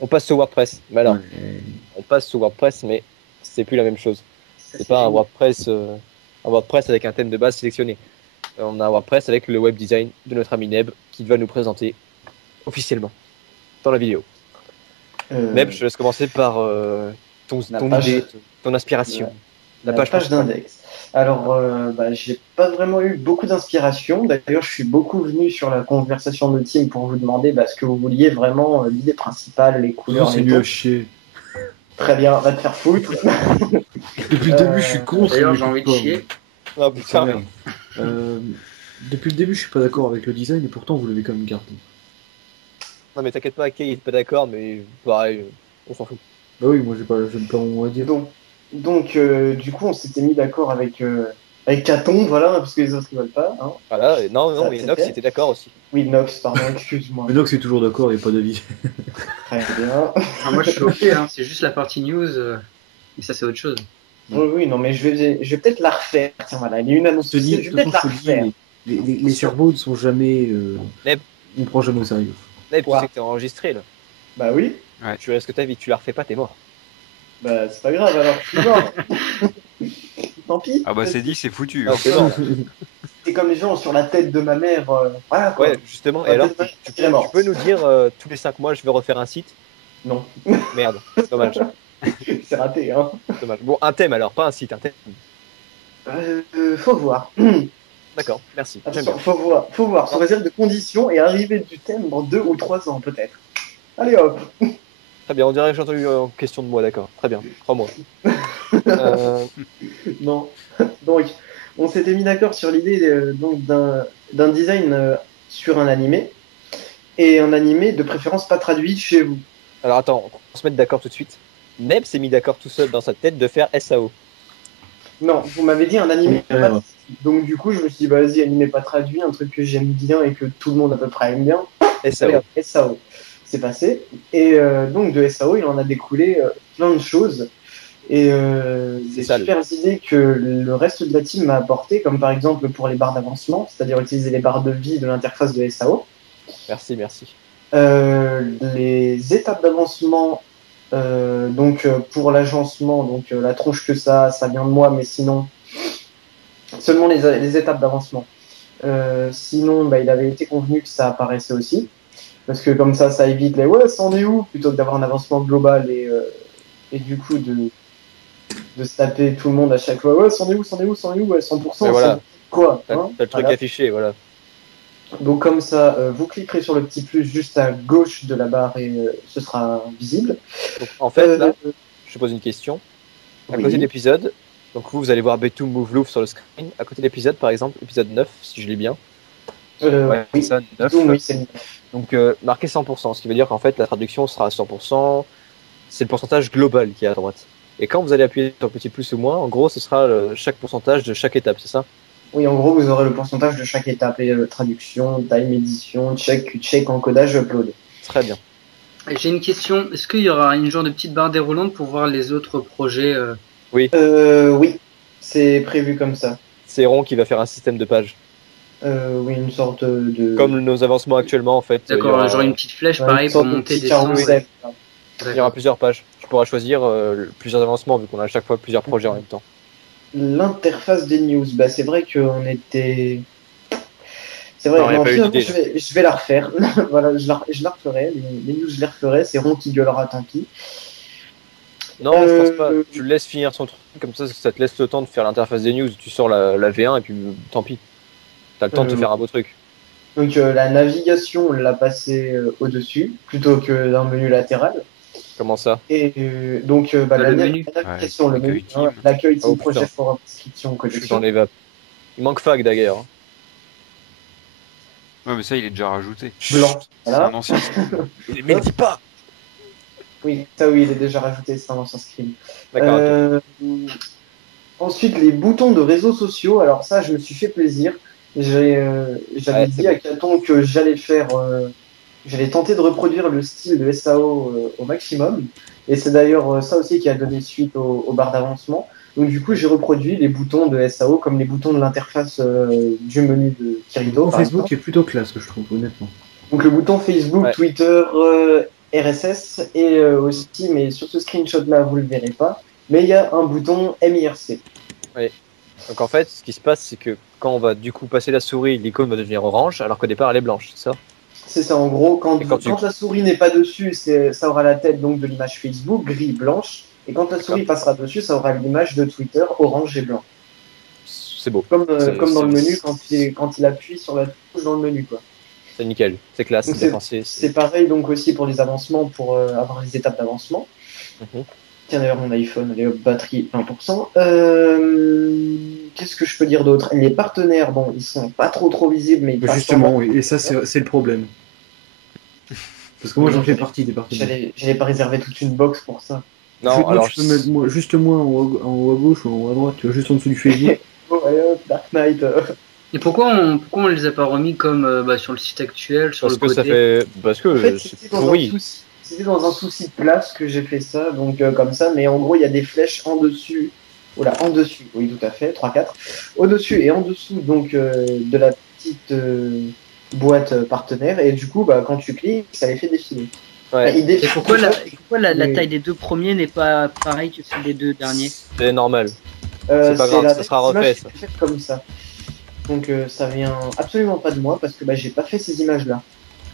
On passe sur WordPress. Mais alors, Ouais. on passe sur WordPress, mais c'est plus la même chose. C'est pas un WordPress avec un thème de base sélectionné. On a un WordPress avec le web design de notre ami Neb qui va nous présenter officiellement dans la vidéo. Neb, je te laisse commencer par ton page- idée, ton inspiration. La page page d'index. Alors, j'ai pas vraiment eu beaucoup d'inspiration. D'ailleurs, je suis beaucoup venu sur la conversation de team pour vous demander ce que vous vouliez vraiment, l'idée principale, les couleurs, C'est les nul à tons. chier. Très bien, va te faire foutre. Depuis le début, je suis contre. D'ailleurs, mais j'ai envie de pas. chier. Ah Putain, putain. merde. Depuis le début, je suis pas d'accord avec le design et pourtant, vous l'avez quand même gardé. Non mais t'inquiète pas, Kay il est pas d'accord, mais pareil, on s'en fout. Bah oui, moi, j'aime pas mon mot à dire. Donc, du coup, on s'était mis d'accord avec Avec Caton, voilà, parce que les autres ils veulent pas. Hein. Voilà, et non, Ça, mais c'est Nox fait. était d'accord aussi. Oui, Nox, pardon, excuse-moi. Mais Nox est toujours d'accord, il n'y a pas d'avis. Très bien. Ah, moi, je suis OK, hein. C'est juste la partie news. Mais ça, c'est autre chose. Oui, non, mais je vais peut-être la refaire. Tiens, voilà, il y a une annonce. Je te dis, Je de vais toute peut-être la façon, je te le refaire. dis, les cerveaux ne sont jamais. Mais- On ne prend jamais au sérieux. Là, et puis Quoi tu sais que t'es enregistré, là. Bah oui. Tu risques ta vie, tu la refais pas, t'es mort. Bah c'est pas grave, alors je suis mort. Tant pis. Ah bah c'est dit, c'est foutu. Non, c'est mort. C'est comme les gens sur la tête de ma mère. Voilà quoi. Ouais, justement. Et La alors, tête de ma tu mère, elle est morte. peux nous dire, tous les 5 mois, je vais refaire un site? Non, Merde, dommage. c'est raté. Hein. Dommage. Bon, un thème alors, pas un site, un thème. Faut voir. D'accord, merci. J'aime Attention, bien. faut voir. Sous réserve de conditions et arrivée du thème dans 2 ou 3 ans peut-être. Allez hop. Très bien, on dirait que j'ai entendu en question de moi, d'accord. Très bien, 3 mois. Non. Donc, on s'était mis d'accord sur l'idée donc d'un design sur un animé. Et un animé de préférence pas traduit chez vous. Alors attends, on se met d'accord tout de suite. Neb s'est mis d'accord tout seul dans sa tête de faire SAO. Non, vous m'avez dit un animé Ouais. pas traduit. Donc du coup, je me suis dit, bah, vas-y, animé pas traduit, un truc que j'aime bien et que tout le monde à peu près aime bien. SAO. Allez, hop, SAO. C'est passé. Et donc de SAO, il en a découlé plein de choses. Et des sale. super idées que le reste de la team m'a apporté, comme par exemple pour les barres d'avancement, c'est-à-dire utiliser les barres de vie de l'interface de SAO. Merci, merci. Les étapes d'avancement, donc pour l'agencement, donc la tronche que ça vient de moi, mais sinon, seulement les étapes d'avancement. Sinon, bah, il avait été convenu que ça apparaissait aussi, parce que comme ça évite les ouais, c'en est où, plutôt que d'avoir un avancement global et du coup de se taper tout le monde à chaque fois, ouais, c'en est où, ouais, 100%, Mais voilà. c'est quoi T'as hein, le truc voilà. affiché, voilà. Donc comme ça, vous cliquerez sur le petit plus juste à gauche de la barre et ce sera visible. Donc, en fait, là, Euh, je te pose une question. À oui. côté de l'épisode, donc vous allez voir Betou Move Louf sur le screen. À côté de l'épisode, par exemple, épisode 9, si je lis bien. Ouais, oui, ça, 9. Doom, oui, c'est le Donc marqué 100%, ce qui veut dire qu'en fait la traduction sera à 100%, c'est le pourcentage global qui est à droite. Et quand vous allez appuyer sur le petit plus ou moins, en gros ce sera chaque pourcentage de chaque étape, c'est ça? Oui, en gros, vous aurez le pourcentage de chaque étape et traduction, time, édition, check, encodage, upload. Très bien. J'ai une question. Est-ce qu'il y aura une genre de petite barre déroulante pour voir les autres projets Oui, c'est prévu comme ça. C'est Ron qui va faire un système de pages. Oui, une sorte de... Comme nos avancements actuellement en fait. D'accord, il y aura, genre une petite flèche ouais, pareil une pour sorte de monter, petit descendre. carrousel. il y aura plusieurs pages. Tu pourras choisir plusieurs avancements vu qu'on a à chaque fois plusieurs projets en même temps. L'interface des news, bah, c'est vrai qu'on était... C'est vrai, Non, y a non, pas eu finalement, d'idée. je vais la refaire. Voilà, je la referai. Les news, je les referai. C'est Ron qui gueulera, tant pis. Non, je pense pas. Tu le laisses finir son truc, comme ça te laisse le temps de faire l'interface des news. Tu sors la V1 et puis tant pis. T'as le temps de te faire un beau truc. Donc la navigation, on l'a passé au-dessus, plutôt que dans le menu latéral. Comment ça? Et donc bah, le menu. la navigation, le menu, Accueil team. l'accueil team, Oh, projet, putain. forum, description, Je suis connexion. dans les vapes. Il manque Fag d'ailleurs. hein. Ouais, mais ça, il est déjà rajouté. Blanc. C'est Voilà. un ancien. Mais le dis pas! Oui, ça oui, il est déjà rajouté, c'est un ancien screen. D'accord, ok. Ensuite, les boutons de réseaux sociaux. Alors ça, je me suis fait plaisir. J'avais Ouais, dit c'est à Caton que j'allais tenter de reproduire le style de SAO au maximum. Et c'est d'ailleurs ça aussi qui a donné suite aux barres d'avancement. Donc du coup, j'ai reproduit les boutons de SAO comme les boutons de l'interface du menu de Kirito. par Facebook exemple. est plutôt classe, je trouve, honnêtement. Donc le bouton Facebook, Ouais. Twitter, RSS et aussi, mais sur ce screenshot-là, vous le verrez pas, mais il y a un bouton MIRC. Donc en fait, ce qui se passe, c'est que quand on va du coup passer la souris, l'icône va devenir orange, alors qu'au départ elle est blanche, c'est ça? C'est ça, en gros, quand Et quand la souris n'est pas dessus, ça aura la tête donc de l'image Facebook, gris, blanche, et quand la souris passera dessus, ça aura l'image de Twitter, orange et blanc. C'est beau, Comme C'est- dans le c'est- menu, quand il appuie sur la touche dans le menu, quoi. c'est nickel, c'est classe, Donc c'est bien pensé. C'est pareil donc aussi pour les avancements, pour avoir les étapes d'avancement. Mhm. Tiens d'ailleurs mon iPhone, allez hop, batterie 1%. Qu'est-ce que je peux dire d'autre? Les partenaires, bon, ils sont pas trop visibles, mais ils passent Justement, en bas. oui, et ça, c'est le problème. Parce que moi, j'en fais partie des partenaires. J'allais pas réserver toute une box pour ça. Non, alors tu peux mettre juste moi en haut à gauche ou en haut à droite, tu vois, juste en dessous du Facebook. Oh, allez, hop, Dark Knight. Et pourquoi on les a pas remis comme sur le site actuel, sur Parce le que ça côté fait. Parce En que fait, c'est pourri. c'était dans un souci de place que j'ai fait ça, donc comme ça, mais en gros, il y a des flèches en dessus. Oula, en dessus, oui, tout à fait, 3-4. Au-dessus et en dessous, donc, de la petite boîte partenaire, et du coup, bah, quand tu cliques, ça les fait défiler. Ouais. Enfin, ils Et défilent pourquoi pas, la mais, taille des 2 premiers n'est pas pareille que celle des 2 derniers? C'est normal. C'est pas grave, la ça sera taille refait, d'image ça. qui est faite comme ça. Donc, ça vient absolument pas de moi, parce que bah, j'ai pas fait ces images-là.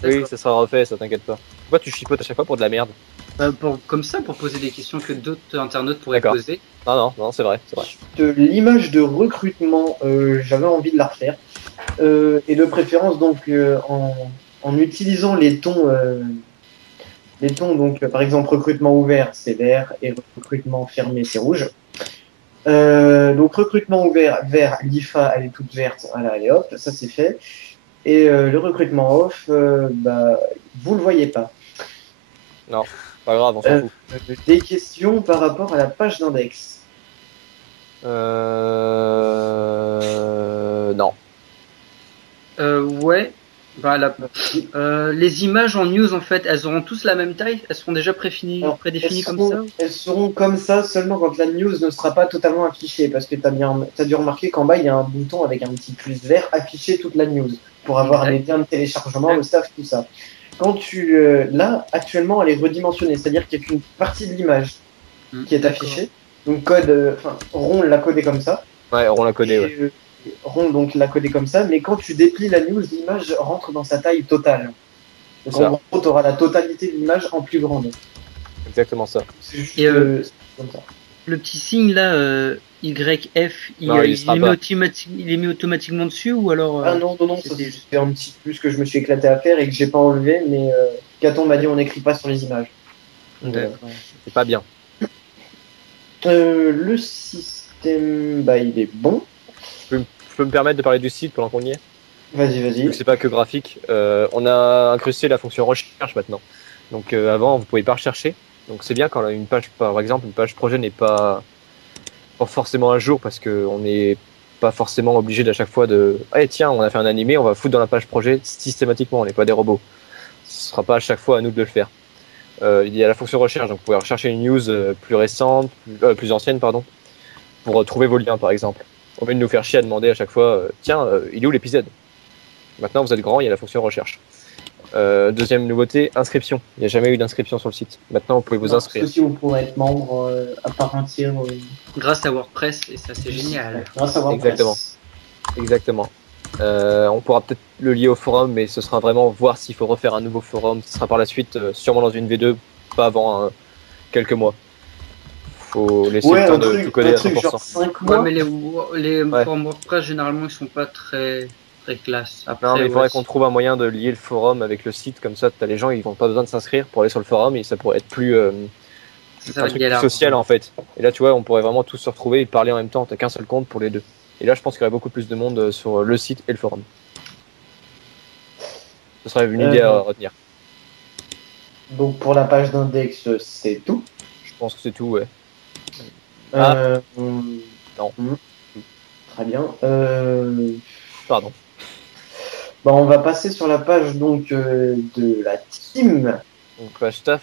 Oui, D'accord. ça sera refait, ça t'inquiète pas. Pourquoi tu chipotes à chaque fois pour de la merde? Comme ça, pour poser des questions que d'autres internautes pourraient D'accord. poser. Non, c'est vrai, c'est vrai. L'image de recrutement, j'avais envie de la refaire. Et de préférence donc en utilisant les tons donc par exemple recrutement ouvert c'est vert et recrutement fermé c'est rouge. Donc recrutement ouvert vert, l'IFA elle est toute verte, voilà allez hop ça c'est fait. Et le recrutement off, bah vous le voyez pas. Non, pas grave, on s'en fout. Des questions par rapport à la page d'index. Non. Ouais. Les images en news, en fait, elles auront tous la même taille? Elles seront déjà Alors, prédéfinies comme ça? elles seront comme ça seulement quand la news ne sera pas totalement affichée, parce que t'as dû remarquer qu'en bas, il y a un bouton avec un petit plus vert afficher toute la news, pour avoir Ouais. les liens de téléchargement, le staff, tout ça. Quand là, actuellement, elle est redimensionnée, c'est-à-dire qu'il n'y a qu'une partie de l'image qui est D'accord. affichée. Donc, Ron l'a codé comme ça. Ouais, on la connaît, Et, ouais. Ron, donc, l'a codé comme ça, mais quand tu déplies la news, l'image rentre dans sa taille totale. Donc, Ça. en gros, tu auras la totalité de l'image en plus grande. Exactement ça. C'est juste Et, c'est comme ça. Le petit signe là, YF, Non, il sera pas. il est mis automatiquement dessus ou alors Ah non, ça c'était c'est juste- un petit plus que je me suis éclaté à faire et que j'ai pas enlevé, mais Caton m'a dit on n'écrit pas sur les images. Donc, voilà. D'accord. C'est pas bien. Le système, bah il est bon. Je peux me permettre de parler du site pendant qu'on y est? Vas-y. Donc c'est pas que graphique. On a incrusté la fonction recherche maintenant. Donc avant, vous pouvez pas rechercher. Donc c'est bien quand une page, par exemple, une page projet n'est pas forcément à jour parce que on n'est pas forcément obligé d'à chaque fois de tiens, on a fait un animé, on va foutre dans la page projet systématiquement, on n'est pas des robots. Ce sera pas à chaque fois à nous de le faire. Il y a la fonction recherche, donc vous pouvez rechercher une news plus récente, plus ancienne, pardon, pour trouver vos liens par exemple. Au lieu de nous faire chier à demander à chaque fois tiens, il est où l'épisode? Maintenant vous êtes grand, il y a la fonction recherche. Deuxième nouveauté, inscription. Il n'y a jamais eu d'inscription sur le site. Maintenant, vous pouvez vous inscrire. Aussi, vous pourrez être membre à part entière. Grâce à WordPress, et ça c'est génial. Grâce à WordPress. Exactement. On pourra peut-être le lier au forum, mais ce sera vraiment voir s'il faut refaire un nouveau forum. Ce sera par la suite, sûrement dans une V2, pas avant quelques mois. Faut laisser le temps de tout coder à 100%. Genre 5 mois. Ouais, mais les forums WordPress, généralement, ils sont pas très classe. Après, non, mais il faudrait qu'on trouve un moyen de lier le forum avec le site, comme ça, t'as les gens, ils n'ont pas besoin de s'inscrire pour aller sur le forum, et ça pourrait être plus, un truc plus social en fait. Et là, tu vois, on pourrait vraiment tous se retrouver et parler en même temps. T'as qu'un seul compte pour les deux. Et là, je pense qu'il y aurait beaucoup plus de monde sur le site et le forum. Ce serait une idée à retenir. Donc pour la page d'index, c'est tout. Je pense que c'est tout, ouais. Non. Très bien. Pardon. Bon, on va passer sur la page donc de la team. Donc page staff.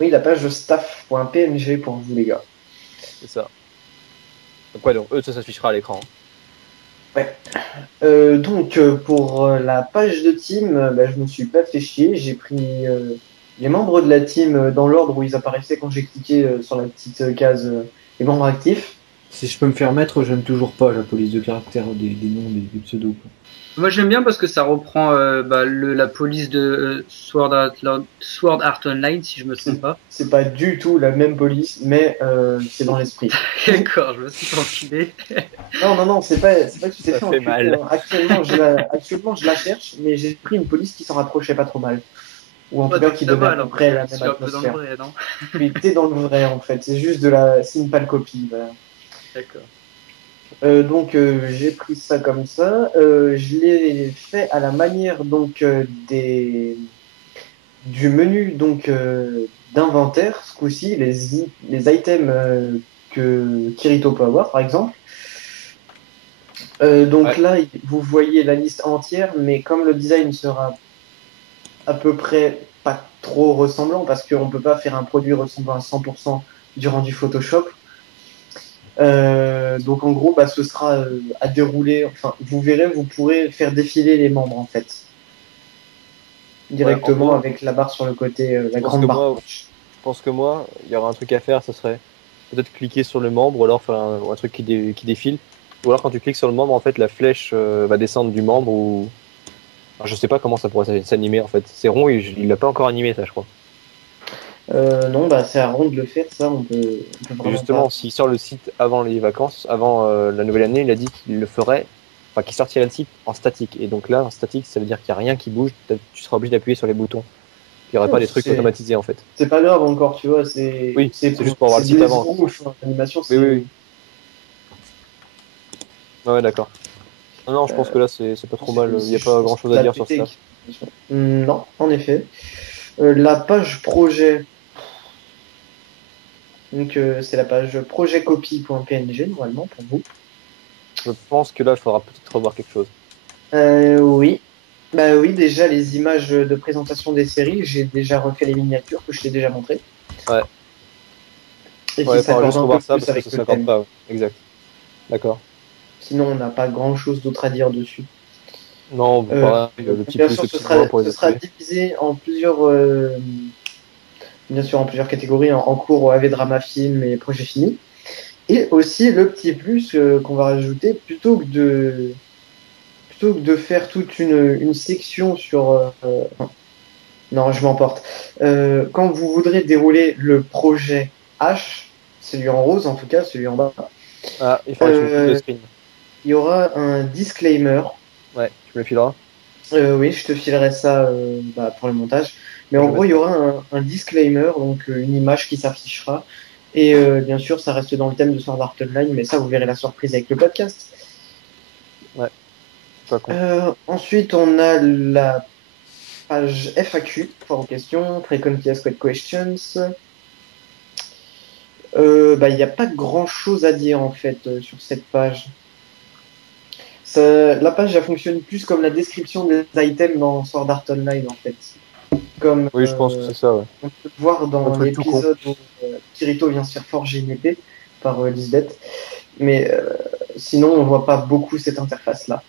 Oui, la page de staff.png pour vous les gars. C'est ça. Donc ouais, donc ça s'affichera à l'écran. Ouais. Donc pour la page de team, je me suis pas fait chier. J'ai pris les membres de la team dans l'ordre où ils apparaissaient quand j'ai cliqué sur la petite case les membres actifs. Si je peux me faire mettre, j'aime toujours pas la police de caractère des noms des pseudos. Quoi. Moi j'aime bien parce que ça reprend la police de Sword Art Online, si je me trompe pas. C'est pas du tout la même police, mais c'est dans l'esprit. D'accord, je me suis enculé. Non, c'est pas que tu t'es Ça fait fait enculer. mal. Actuellement, je la cherche, mais j'ai pris une police qui s'en rapprochait pas trop mal. Ou en tout cas qui ça donnait va, à peu alors, près la je même suis un peu dans le atmosphère. vrai, non? Oui, t'es dans le vrai en fait, c'est juste c'est une pâle copie. Voilà. D'accord. Donc j'ai pris ça comme ça. Je l'ai fait à la manière donc du menu donc d'inventaire. Ce coup-ci, les items que Kirito peut avoir par exemple. Donc Ouais. là, vous voyez la liste entière, mais comme le design sera à peu près pas trop ressemblant, parce qu'on peut pas faire un produit ressemblant à 100% du rendu Photoshop. Donc en gros, bah, ce sera à dérouler. Enfin, vous verrez, vous pourrez faire défiler les membres en fait, directement gros, avec la barre sur le côté, la pense grande que barre. je pense que moi, il y aura un truc à faire, ce serait peut-être cliquer sur le membre ou alors faire un truc qui défile. Ou alors quand tu cliques sur le membre, en fait, la flèche va descendre du membre ou. Alors, je sais pas comment ça pourrait s'animer en fait. C'est rond, il l'a pas encore animé ça, je crois. Non, bah c'est à Rond de le faire, ça, on peut Et vraiment justement, pas. s'il sort le site avant les vacances, avant la nouvelle année, il a dit qu'il le ferait, enfin qu'il sortirait le site en statique. Et donc là, en statique, ça veut dire qu'il n'y a rien qui bouge, tu seras obligé d'appuyer sur les boutons. Il n'y aurait pas des trucs C'est automatisés en fait. c'est pas grave encore, tu vois, c'est Oui, c'est juste pour avoir le c'est site des avant. rouges, l'animation, Oui, c'est oui, oui. Ouais, d'accord. Non, je pense que là, c'est pas trop mal. Il n'y a pas grand chose à dire sur ça. Non, en effet. La page projet, donc c'est la page projetcopy.png normalement pour vous. Je pense que là, il faudra peut-être revoir quelque chose. Oui. Bah oui, déjà les images de présentation des séries, j'ai déjà refait les miniatures que je t'ai déjà montrées. Ouais. Et Ouais, qui il faudra s'accordent juste un peu revoir ça plus parce que avec ça le s'accorde thème. pas. Ouais. Exact. D'accord. Sinon, on n'a pas grand-chose d'autre à dire dessus. Non, pareil, le petit Bien plus, sûr, le petit moins pour les ce sera attribuer. divisé en plusieurs, bien sûr, en plusieurs catégories, en cours, AV, drama, film et projet fini. Et aussi le petit plus qu'on va rajouter, plutôt que de faire toute une section sur... non, je m'emporte. Quand vous voudrez dérouler le projet H, celui en rose en tout cas, celui en bas, Ah, il faudra que tu me files le euh, screen. il y aura un disclaimer. Ouais, tu me le fileras. Oui, je te filerai ça bah, pour le montage. Mais Je en le gros, il y mettrai. aura un disclaimer, donc une image qui s'affichera. Et bien sûr, ça reste dans le thème de Sword Art Online, mais ça, vous verrez la surprise avec le podcast. Ouais, c'est pas con. Ensuite, on a la page FAQ, foire aux questions, Frequently Asked Questions. Bah, il n'y a pas grand-chose à dire en fait sur cette page. La page, elle fonctionne plus comme la description des items dans Sword Art Online en fait. Comme Oui, je pense que c'est ça, ouais. on peut le voir Un dans truc tout con. l'épisode où Kirito vient se faire forger une épée par Lisbeth. Mais sinon, on voit pas beaucoup cette interface-là.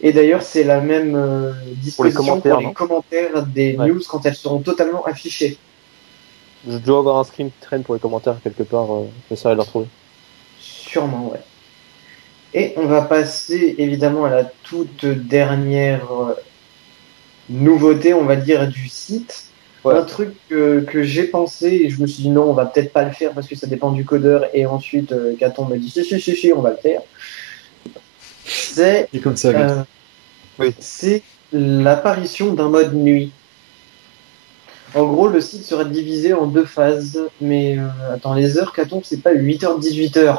Et d'ailleurs, c'est la même disposition pour commentaires, les non commentaires des Ouais. news quand elles seront totalement affichées. Je dois avoir un screen qui traîne pour les commentaires quelque part. J'essaierai de le retrouver. Sûrement, ouais. Et on va passer évidemment à la toute dernière nouveauté, on va dire, du site. Ouais. Un truc que j'ai pensé et je me suis dit non, on va peut-être pas le faire parce que ça dépend du codeur. Et ensuite, Gaton m'a dit si, on va le faire. C'est C'est comme ça, Gaëtan. Oui. c'est l'apparition d'un mode nuit. En gros, le site serait divisé en deux phases. Mais attends, les heures, Gaton, c'est pas 8h, 18h.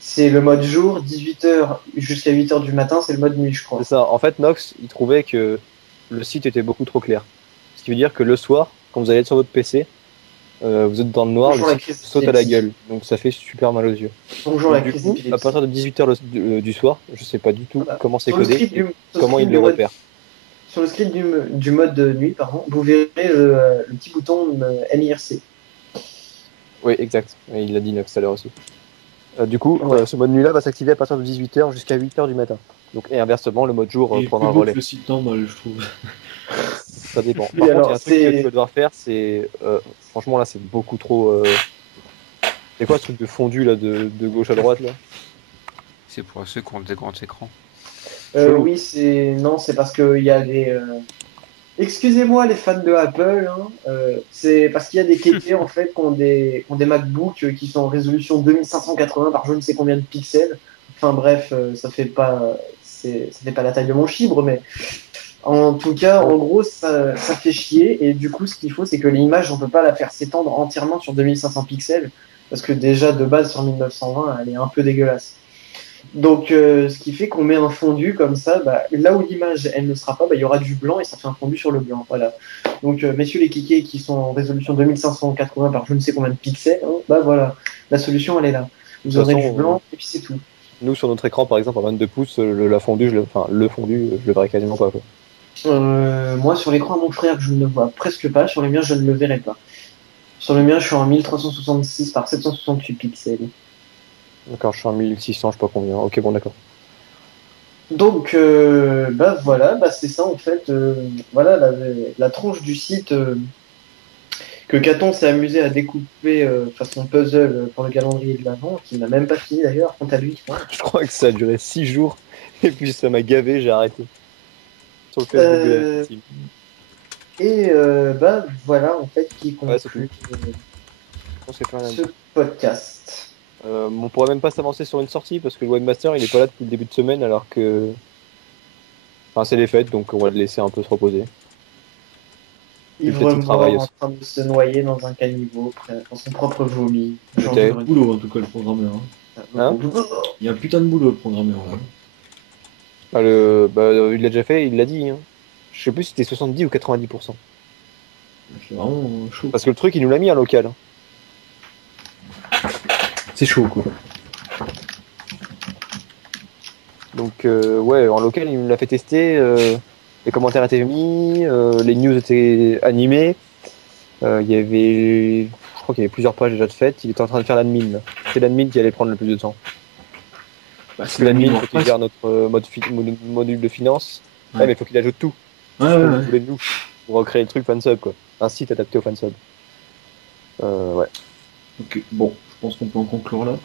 C'est le mode jour, 18h jusqu'à 8h du matin, c'est le mode nuit, je crois. C'est ça. En fait, Nox, il trouvait que le site était beaucoup trop clair. Ce qui veut dire que le soir, quand vous allez être sur votre PC, vous êtes dans le noir, Bonjour, la le site crise saute à la d'épilepsie. gueule. Donc ça fait super mal aux yeux. Bonjour la Donc, du crise coup, à d'épilepsie. partir de 18h du soir, je sais pas du tout Voilà. comment c'est Sur le codé script et du- sur le comment script il le du mode- repère. Sur le script du mode nuit, pardon, vous verrez le petit bouton MIRC. Oui, exact. Et il l'a dit Nox tout à l'heure aussi. Du coup, Ouais. ce mode nuit-là va s'activer à partir de 18h jusqu'à 8h du matin. Donc, et inversement, le mode jour Il est plus prendra le beau relais. que le site normal, je trouve. Ça dépend. Oui, Par contre, il y alors, a un truc que c'est- tu vas devoir faire, c'est franchement là, c'est beaucoup trop. C'est quoi ce truc de fondu là de gauche à droite là? C'est pour ceux qui ont des grands écrans. Chelou. Oui, c'est parce qu'il y a des. Excusez-moi les fans de Apple, hein, c'est parce qu'il y a des kékés en fait qui ont des MacBooks qui sont en résolution 2580 par je ne sais combien de pixels. Enfin bref, ça fait pas la taille de mon chibre, mais en tout cas, en gros, ça fait chier. Et du coup, ce qu'il faut, c'est que l'image, on peut pas la faire s'étendre entièrement sur 2500 pixels parce que déjà de base sur 1920, elle est un peu dégueulasse. Donc, ce qui fait qu'on met un fondu comme ça, bah, là où l'image elle ne sera pas, bah, il y aura du blanc et ça fait un fondu sur le blanc. Voilà. Donc, messieurs les kikés qui sont en résolution 2580 par je ne sais combien de pixels, hein, bah voilà, la solution elle est là. Vous De toute aurez façon, du blanc et puis c'est tout. Nous, sur notre écran, par exemple, à 22 pouces, le fondu, je le verrai quasiment pas, quoi. Moi, sur l'écran à mon frère, je ne le vois presque pas. Sur le mien, je ne le verrai pas. Sur le mien, je suis en 1366 par 768 pixels. D'accord, je suis en 1600, je sais pas combien. Ok, bon, d'accord. Donc, voilà, c'est ça en fait. Voilà la tronche du site que Caton s'est amusé à découper façon puzzle pour le calendrier de l'Avent, qui n'a même pas fini d'ailleurs, quant à lui. Je crois que ça a duré 6 jours, et puis ça m'a gavé, j'ai arrêté. Sur le Facebook de la team. Et voilà en fait qui conclut Je pense qu'il y a plus rien à ce dire. podcast. On pourrait même pas s'avancer sur une sortie, parce que le webmaster, il est pas là depuis le début de semaine, alors que... Enfin, c'est les fêtes, donc on va le laisser un peu se reposer. Il peut-être va au travail en aussi. train de se noyer dans un caniveau, dans son propre vomi. Peut-être. Il y a du boulot, en tout cas, le programmeur. Hein Il y a putain de boulot, le programmeur. Là. Il l'a déjà fait, il l'a dit. Hein. Je sais plus si c'était 70 ou 90%. C'est vraiment chaud. Parce que le truc, il nous l'a mis en local. Hein. C'est chaud, quoi. Donc, en local, il nous l'a fait tester. Les commentaires étaient mis, les news étaient animées. Il y avait, je crois qu'il y avait plusieurs pages déjà de faites. Il était en train de faire l'admin. Là. C'est l'admin qui allait prendre le plus de temps. Parce que l'admin, il faut qu'il gère notre module de finance. Ouais, mais il faut qu'il ajoute tout. Ouais. Vous voulez de nous pour recréer le truc fansub, quoi. Un site adapté au fansub. Ouais. Ok, bon, je pense qu'on peut en conclure là.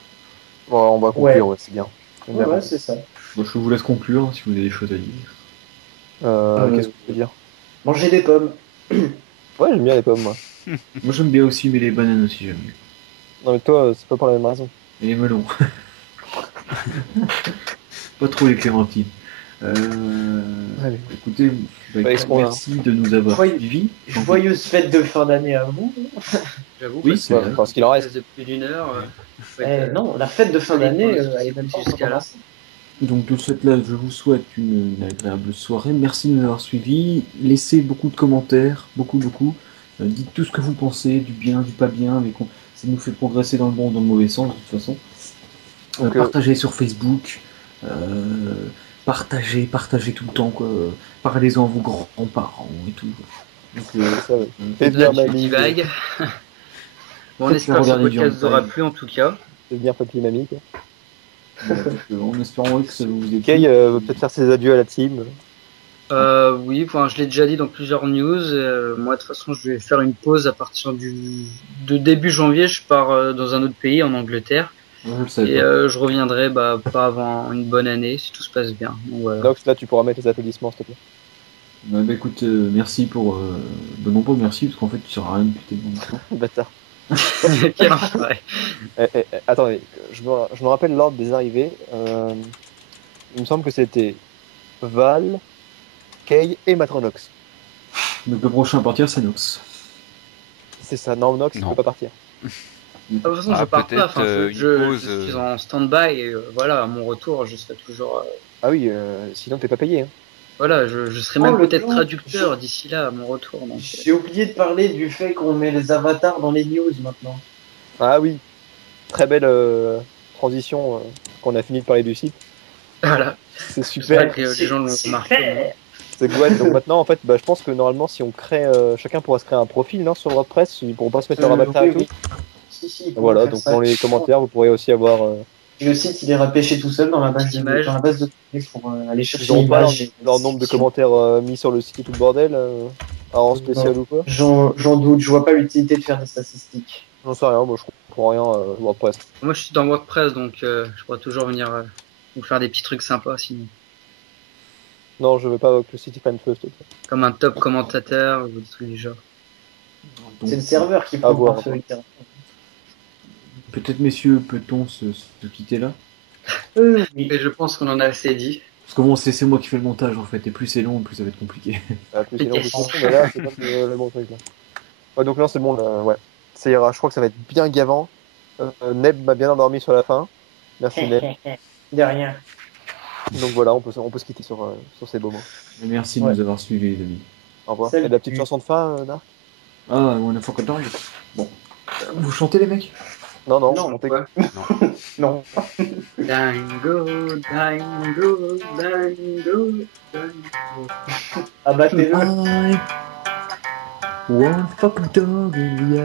Bon, on va conclure, ouais, c'est bien. Ouais, c'est ça. Bon, je vous laisse conclure si vous avez des choses à dire. Qu'est-ce que tu veux dire? Manger des pommes. Ouais, j'aime bien les pommes, moi. Moi j'aime bien aussi, mais les bananes aussi j'aime bien. Non, mais toi, c'est pas pour la même raison. Et les melons. Pas trop les clémentines. Allez. Écoutez, merci de nous avoir suivis. Joyeuse fête de fin d'année à vous. J'avoue, Oui, c'est parce qu'il en reste. de plus d'une heure. Non, la fête de fin d'année, elle est même pas jusqu'à là. Donc de ce fait-là, je vous souhaite une agréable soirée. Merci de nous avoir suivis. Laissez beaucoup de commentaires, beaucoup. Dites tout ce que vous pensez, du bien, du pas bien, mais ça nous fait progresser dans le bon ou dans le mauvais sens de toute façon. Partagez sur Facebook. Partagez tout le temps, quoi. Parlez-en à vos grands-parents et tout. Donc, faites bien mamie. Bon, on espère que ce podcast vous aura plu en tout cas. Faites bien papy mamie, quoi. En espérant que ça vous ait plu. Kay peut-être faire ses adieux à la team. Oui, enfin, je l'ai déjà dit dans plusieurs news. Moi, de toute façon, je vais faire une pause à partir de début janvier. Je pars dans un autre pays, en Angleterre. Je reviendrai pas avant une bonne année, si tout se passe bien. Donc, voilà. Donc là, tu pourras mettre les applaudissements, s'il te plaît. Écoute, merci pour... non pas merci, parce qu'en fait, tu seras rien depuis tes bons temps. Bâtard. Quel enfoiré. Attendez, je me rappelle l'ordre des arrivées. Il me semble que c'était Val, Kay et Matronox. Donc le prochain à partir, c'est Nox. C'est ça, non, Nox, il peut pas partir. De toute façon, je pars pas. Enfin, je suis en stand-by et voilà, à mon retour, je serai toujours. Ah oui, sinon t'es pas payé. Hein. Voilà, je serai même peut-être traducteur d'ici là à mon retour. Donc... J'ai oublié de parler du fait qu'on met les avatars dans les news maintenant. Ah oui, très belle transition qu'on a fini de parler du site. Voilà. C'est super. Que les gens l'ont remarqué. C'est cool. Donc maintenant, en fait, je pense que normalement, si on crée, chacun pourra se créer un profil sur WordPress, ils pourront pas se mettre leur avatar et tout. Si, voilà, donc dans les commentaires, vous pourrez aussi avoir. Et le site, il est repêché tout seul dans la base de données pour aller chercher ils n'auront pas leur nombre de commentaires mis sur le site et tout le bordel, en spécial ou quoi. J'en doute, je vois pas l'utilité de faire des statistiques. J'en sais rien, moi je comprends rien WordPress. Moi je suis dans WordPress, donc je pourrais toujours venir vous faire des petits trucs sympas sinon. Non, je veux pas que le site prenne feu, s'il te plaît. Comme un top commentateur ou des trucs du genre. C'est le serveur qui prend par feu. Peut-être, messieurs, peut-on se quitter là? Oui. Et je pense qu'on en a assez dit. Parce que bon, c'est moi qui fais le montage en fait, et plus c'est long, plus ça va être compliqué. Plus c'est long, plus c'est mais là, c'est pas le bon truc. Là. Ouais, donc non, c'est bon, ouais. Ça ira, je crois que ça va être bien gavant. Neb m'a bien endormi sur la fin. Merci Neb. De rien. Donc voilà, on peut se quitter sur ces beaux mots. Et merci de nous avoir suivis, les amis. Au revoir. Et la petite chanson de fin, Narc? Ah, on a fait Bon. Vous chantez, les mecs? Non, non, Non, on t'écoute. Non. Dango, dango, dango, dango. Abattez-le. I want a fucking dog in the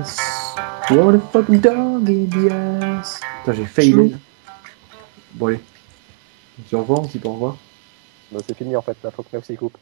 ass. Want a fucking dog in the ass. Putain, j'ai failli. Bon, allez. On se dit au revoir, on se dit pas au revoir. Bah, c'est fini en fait, là, faut que Nox y coupe.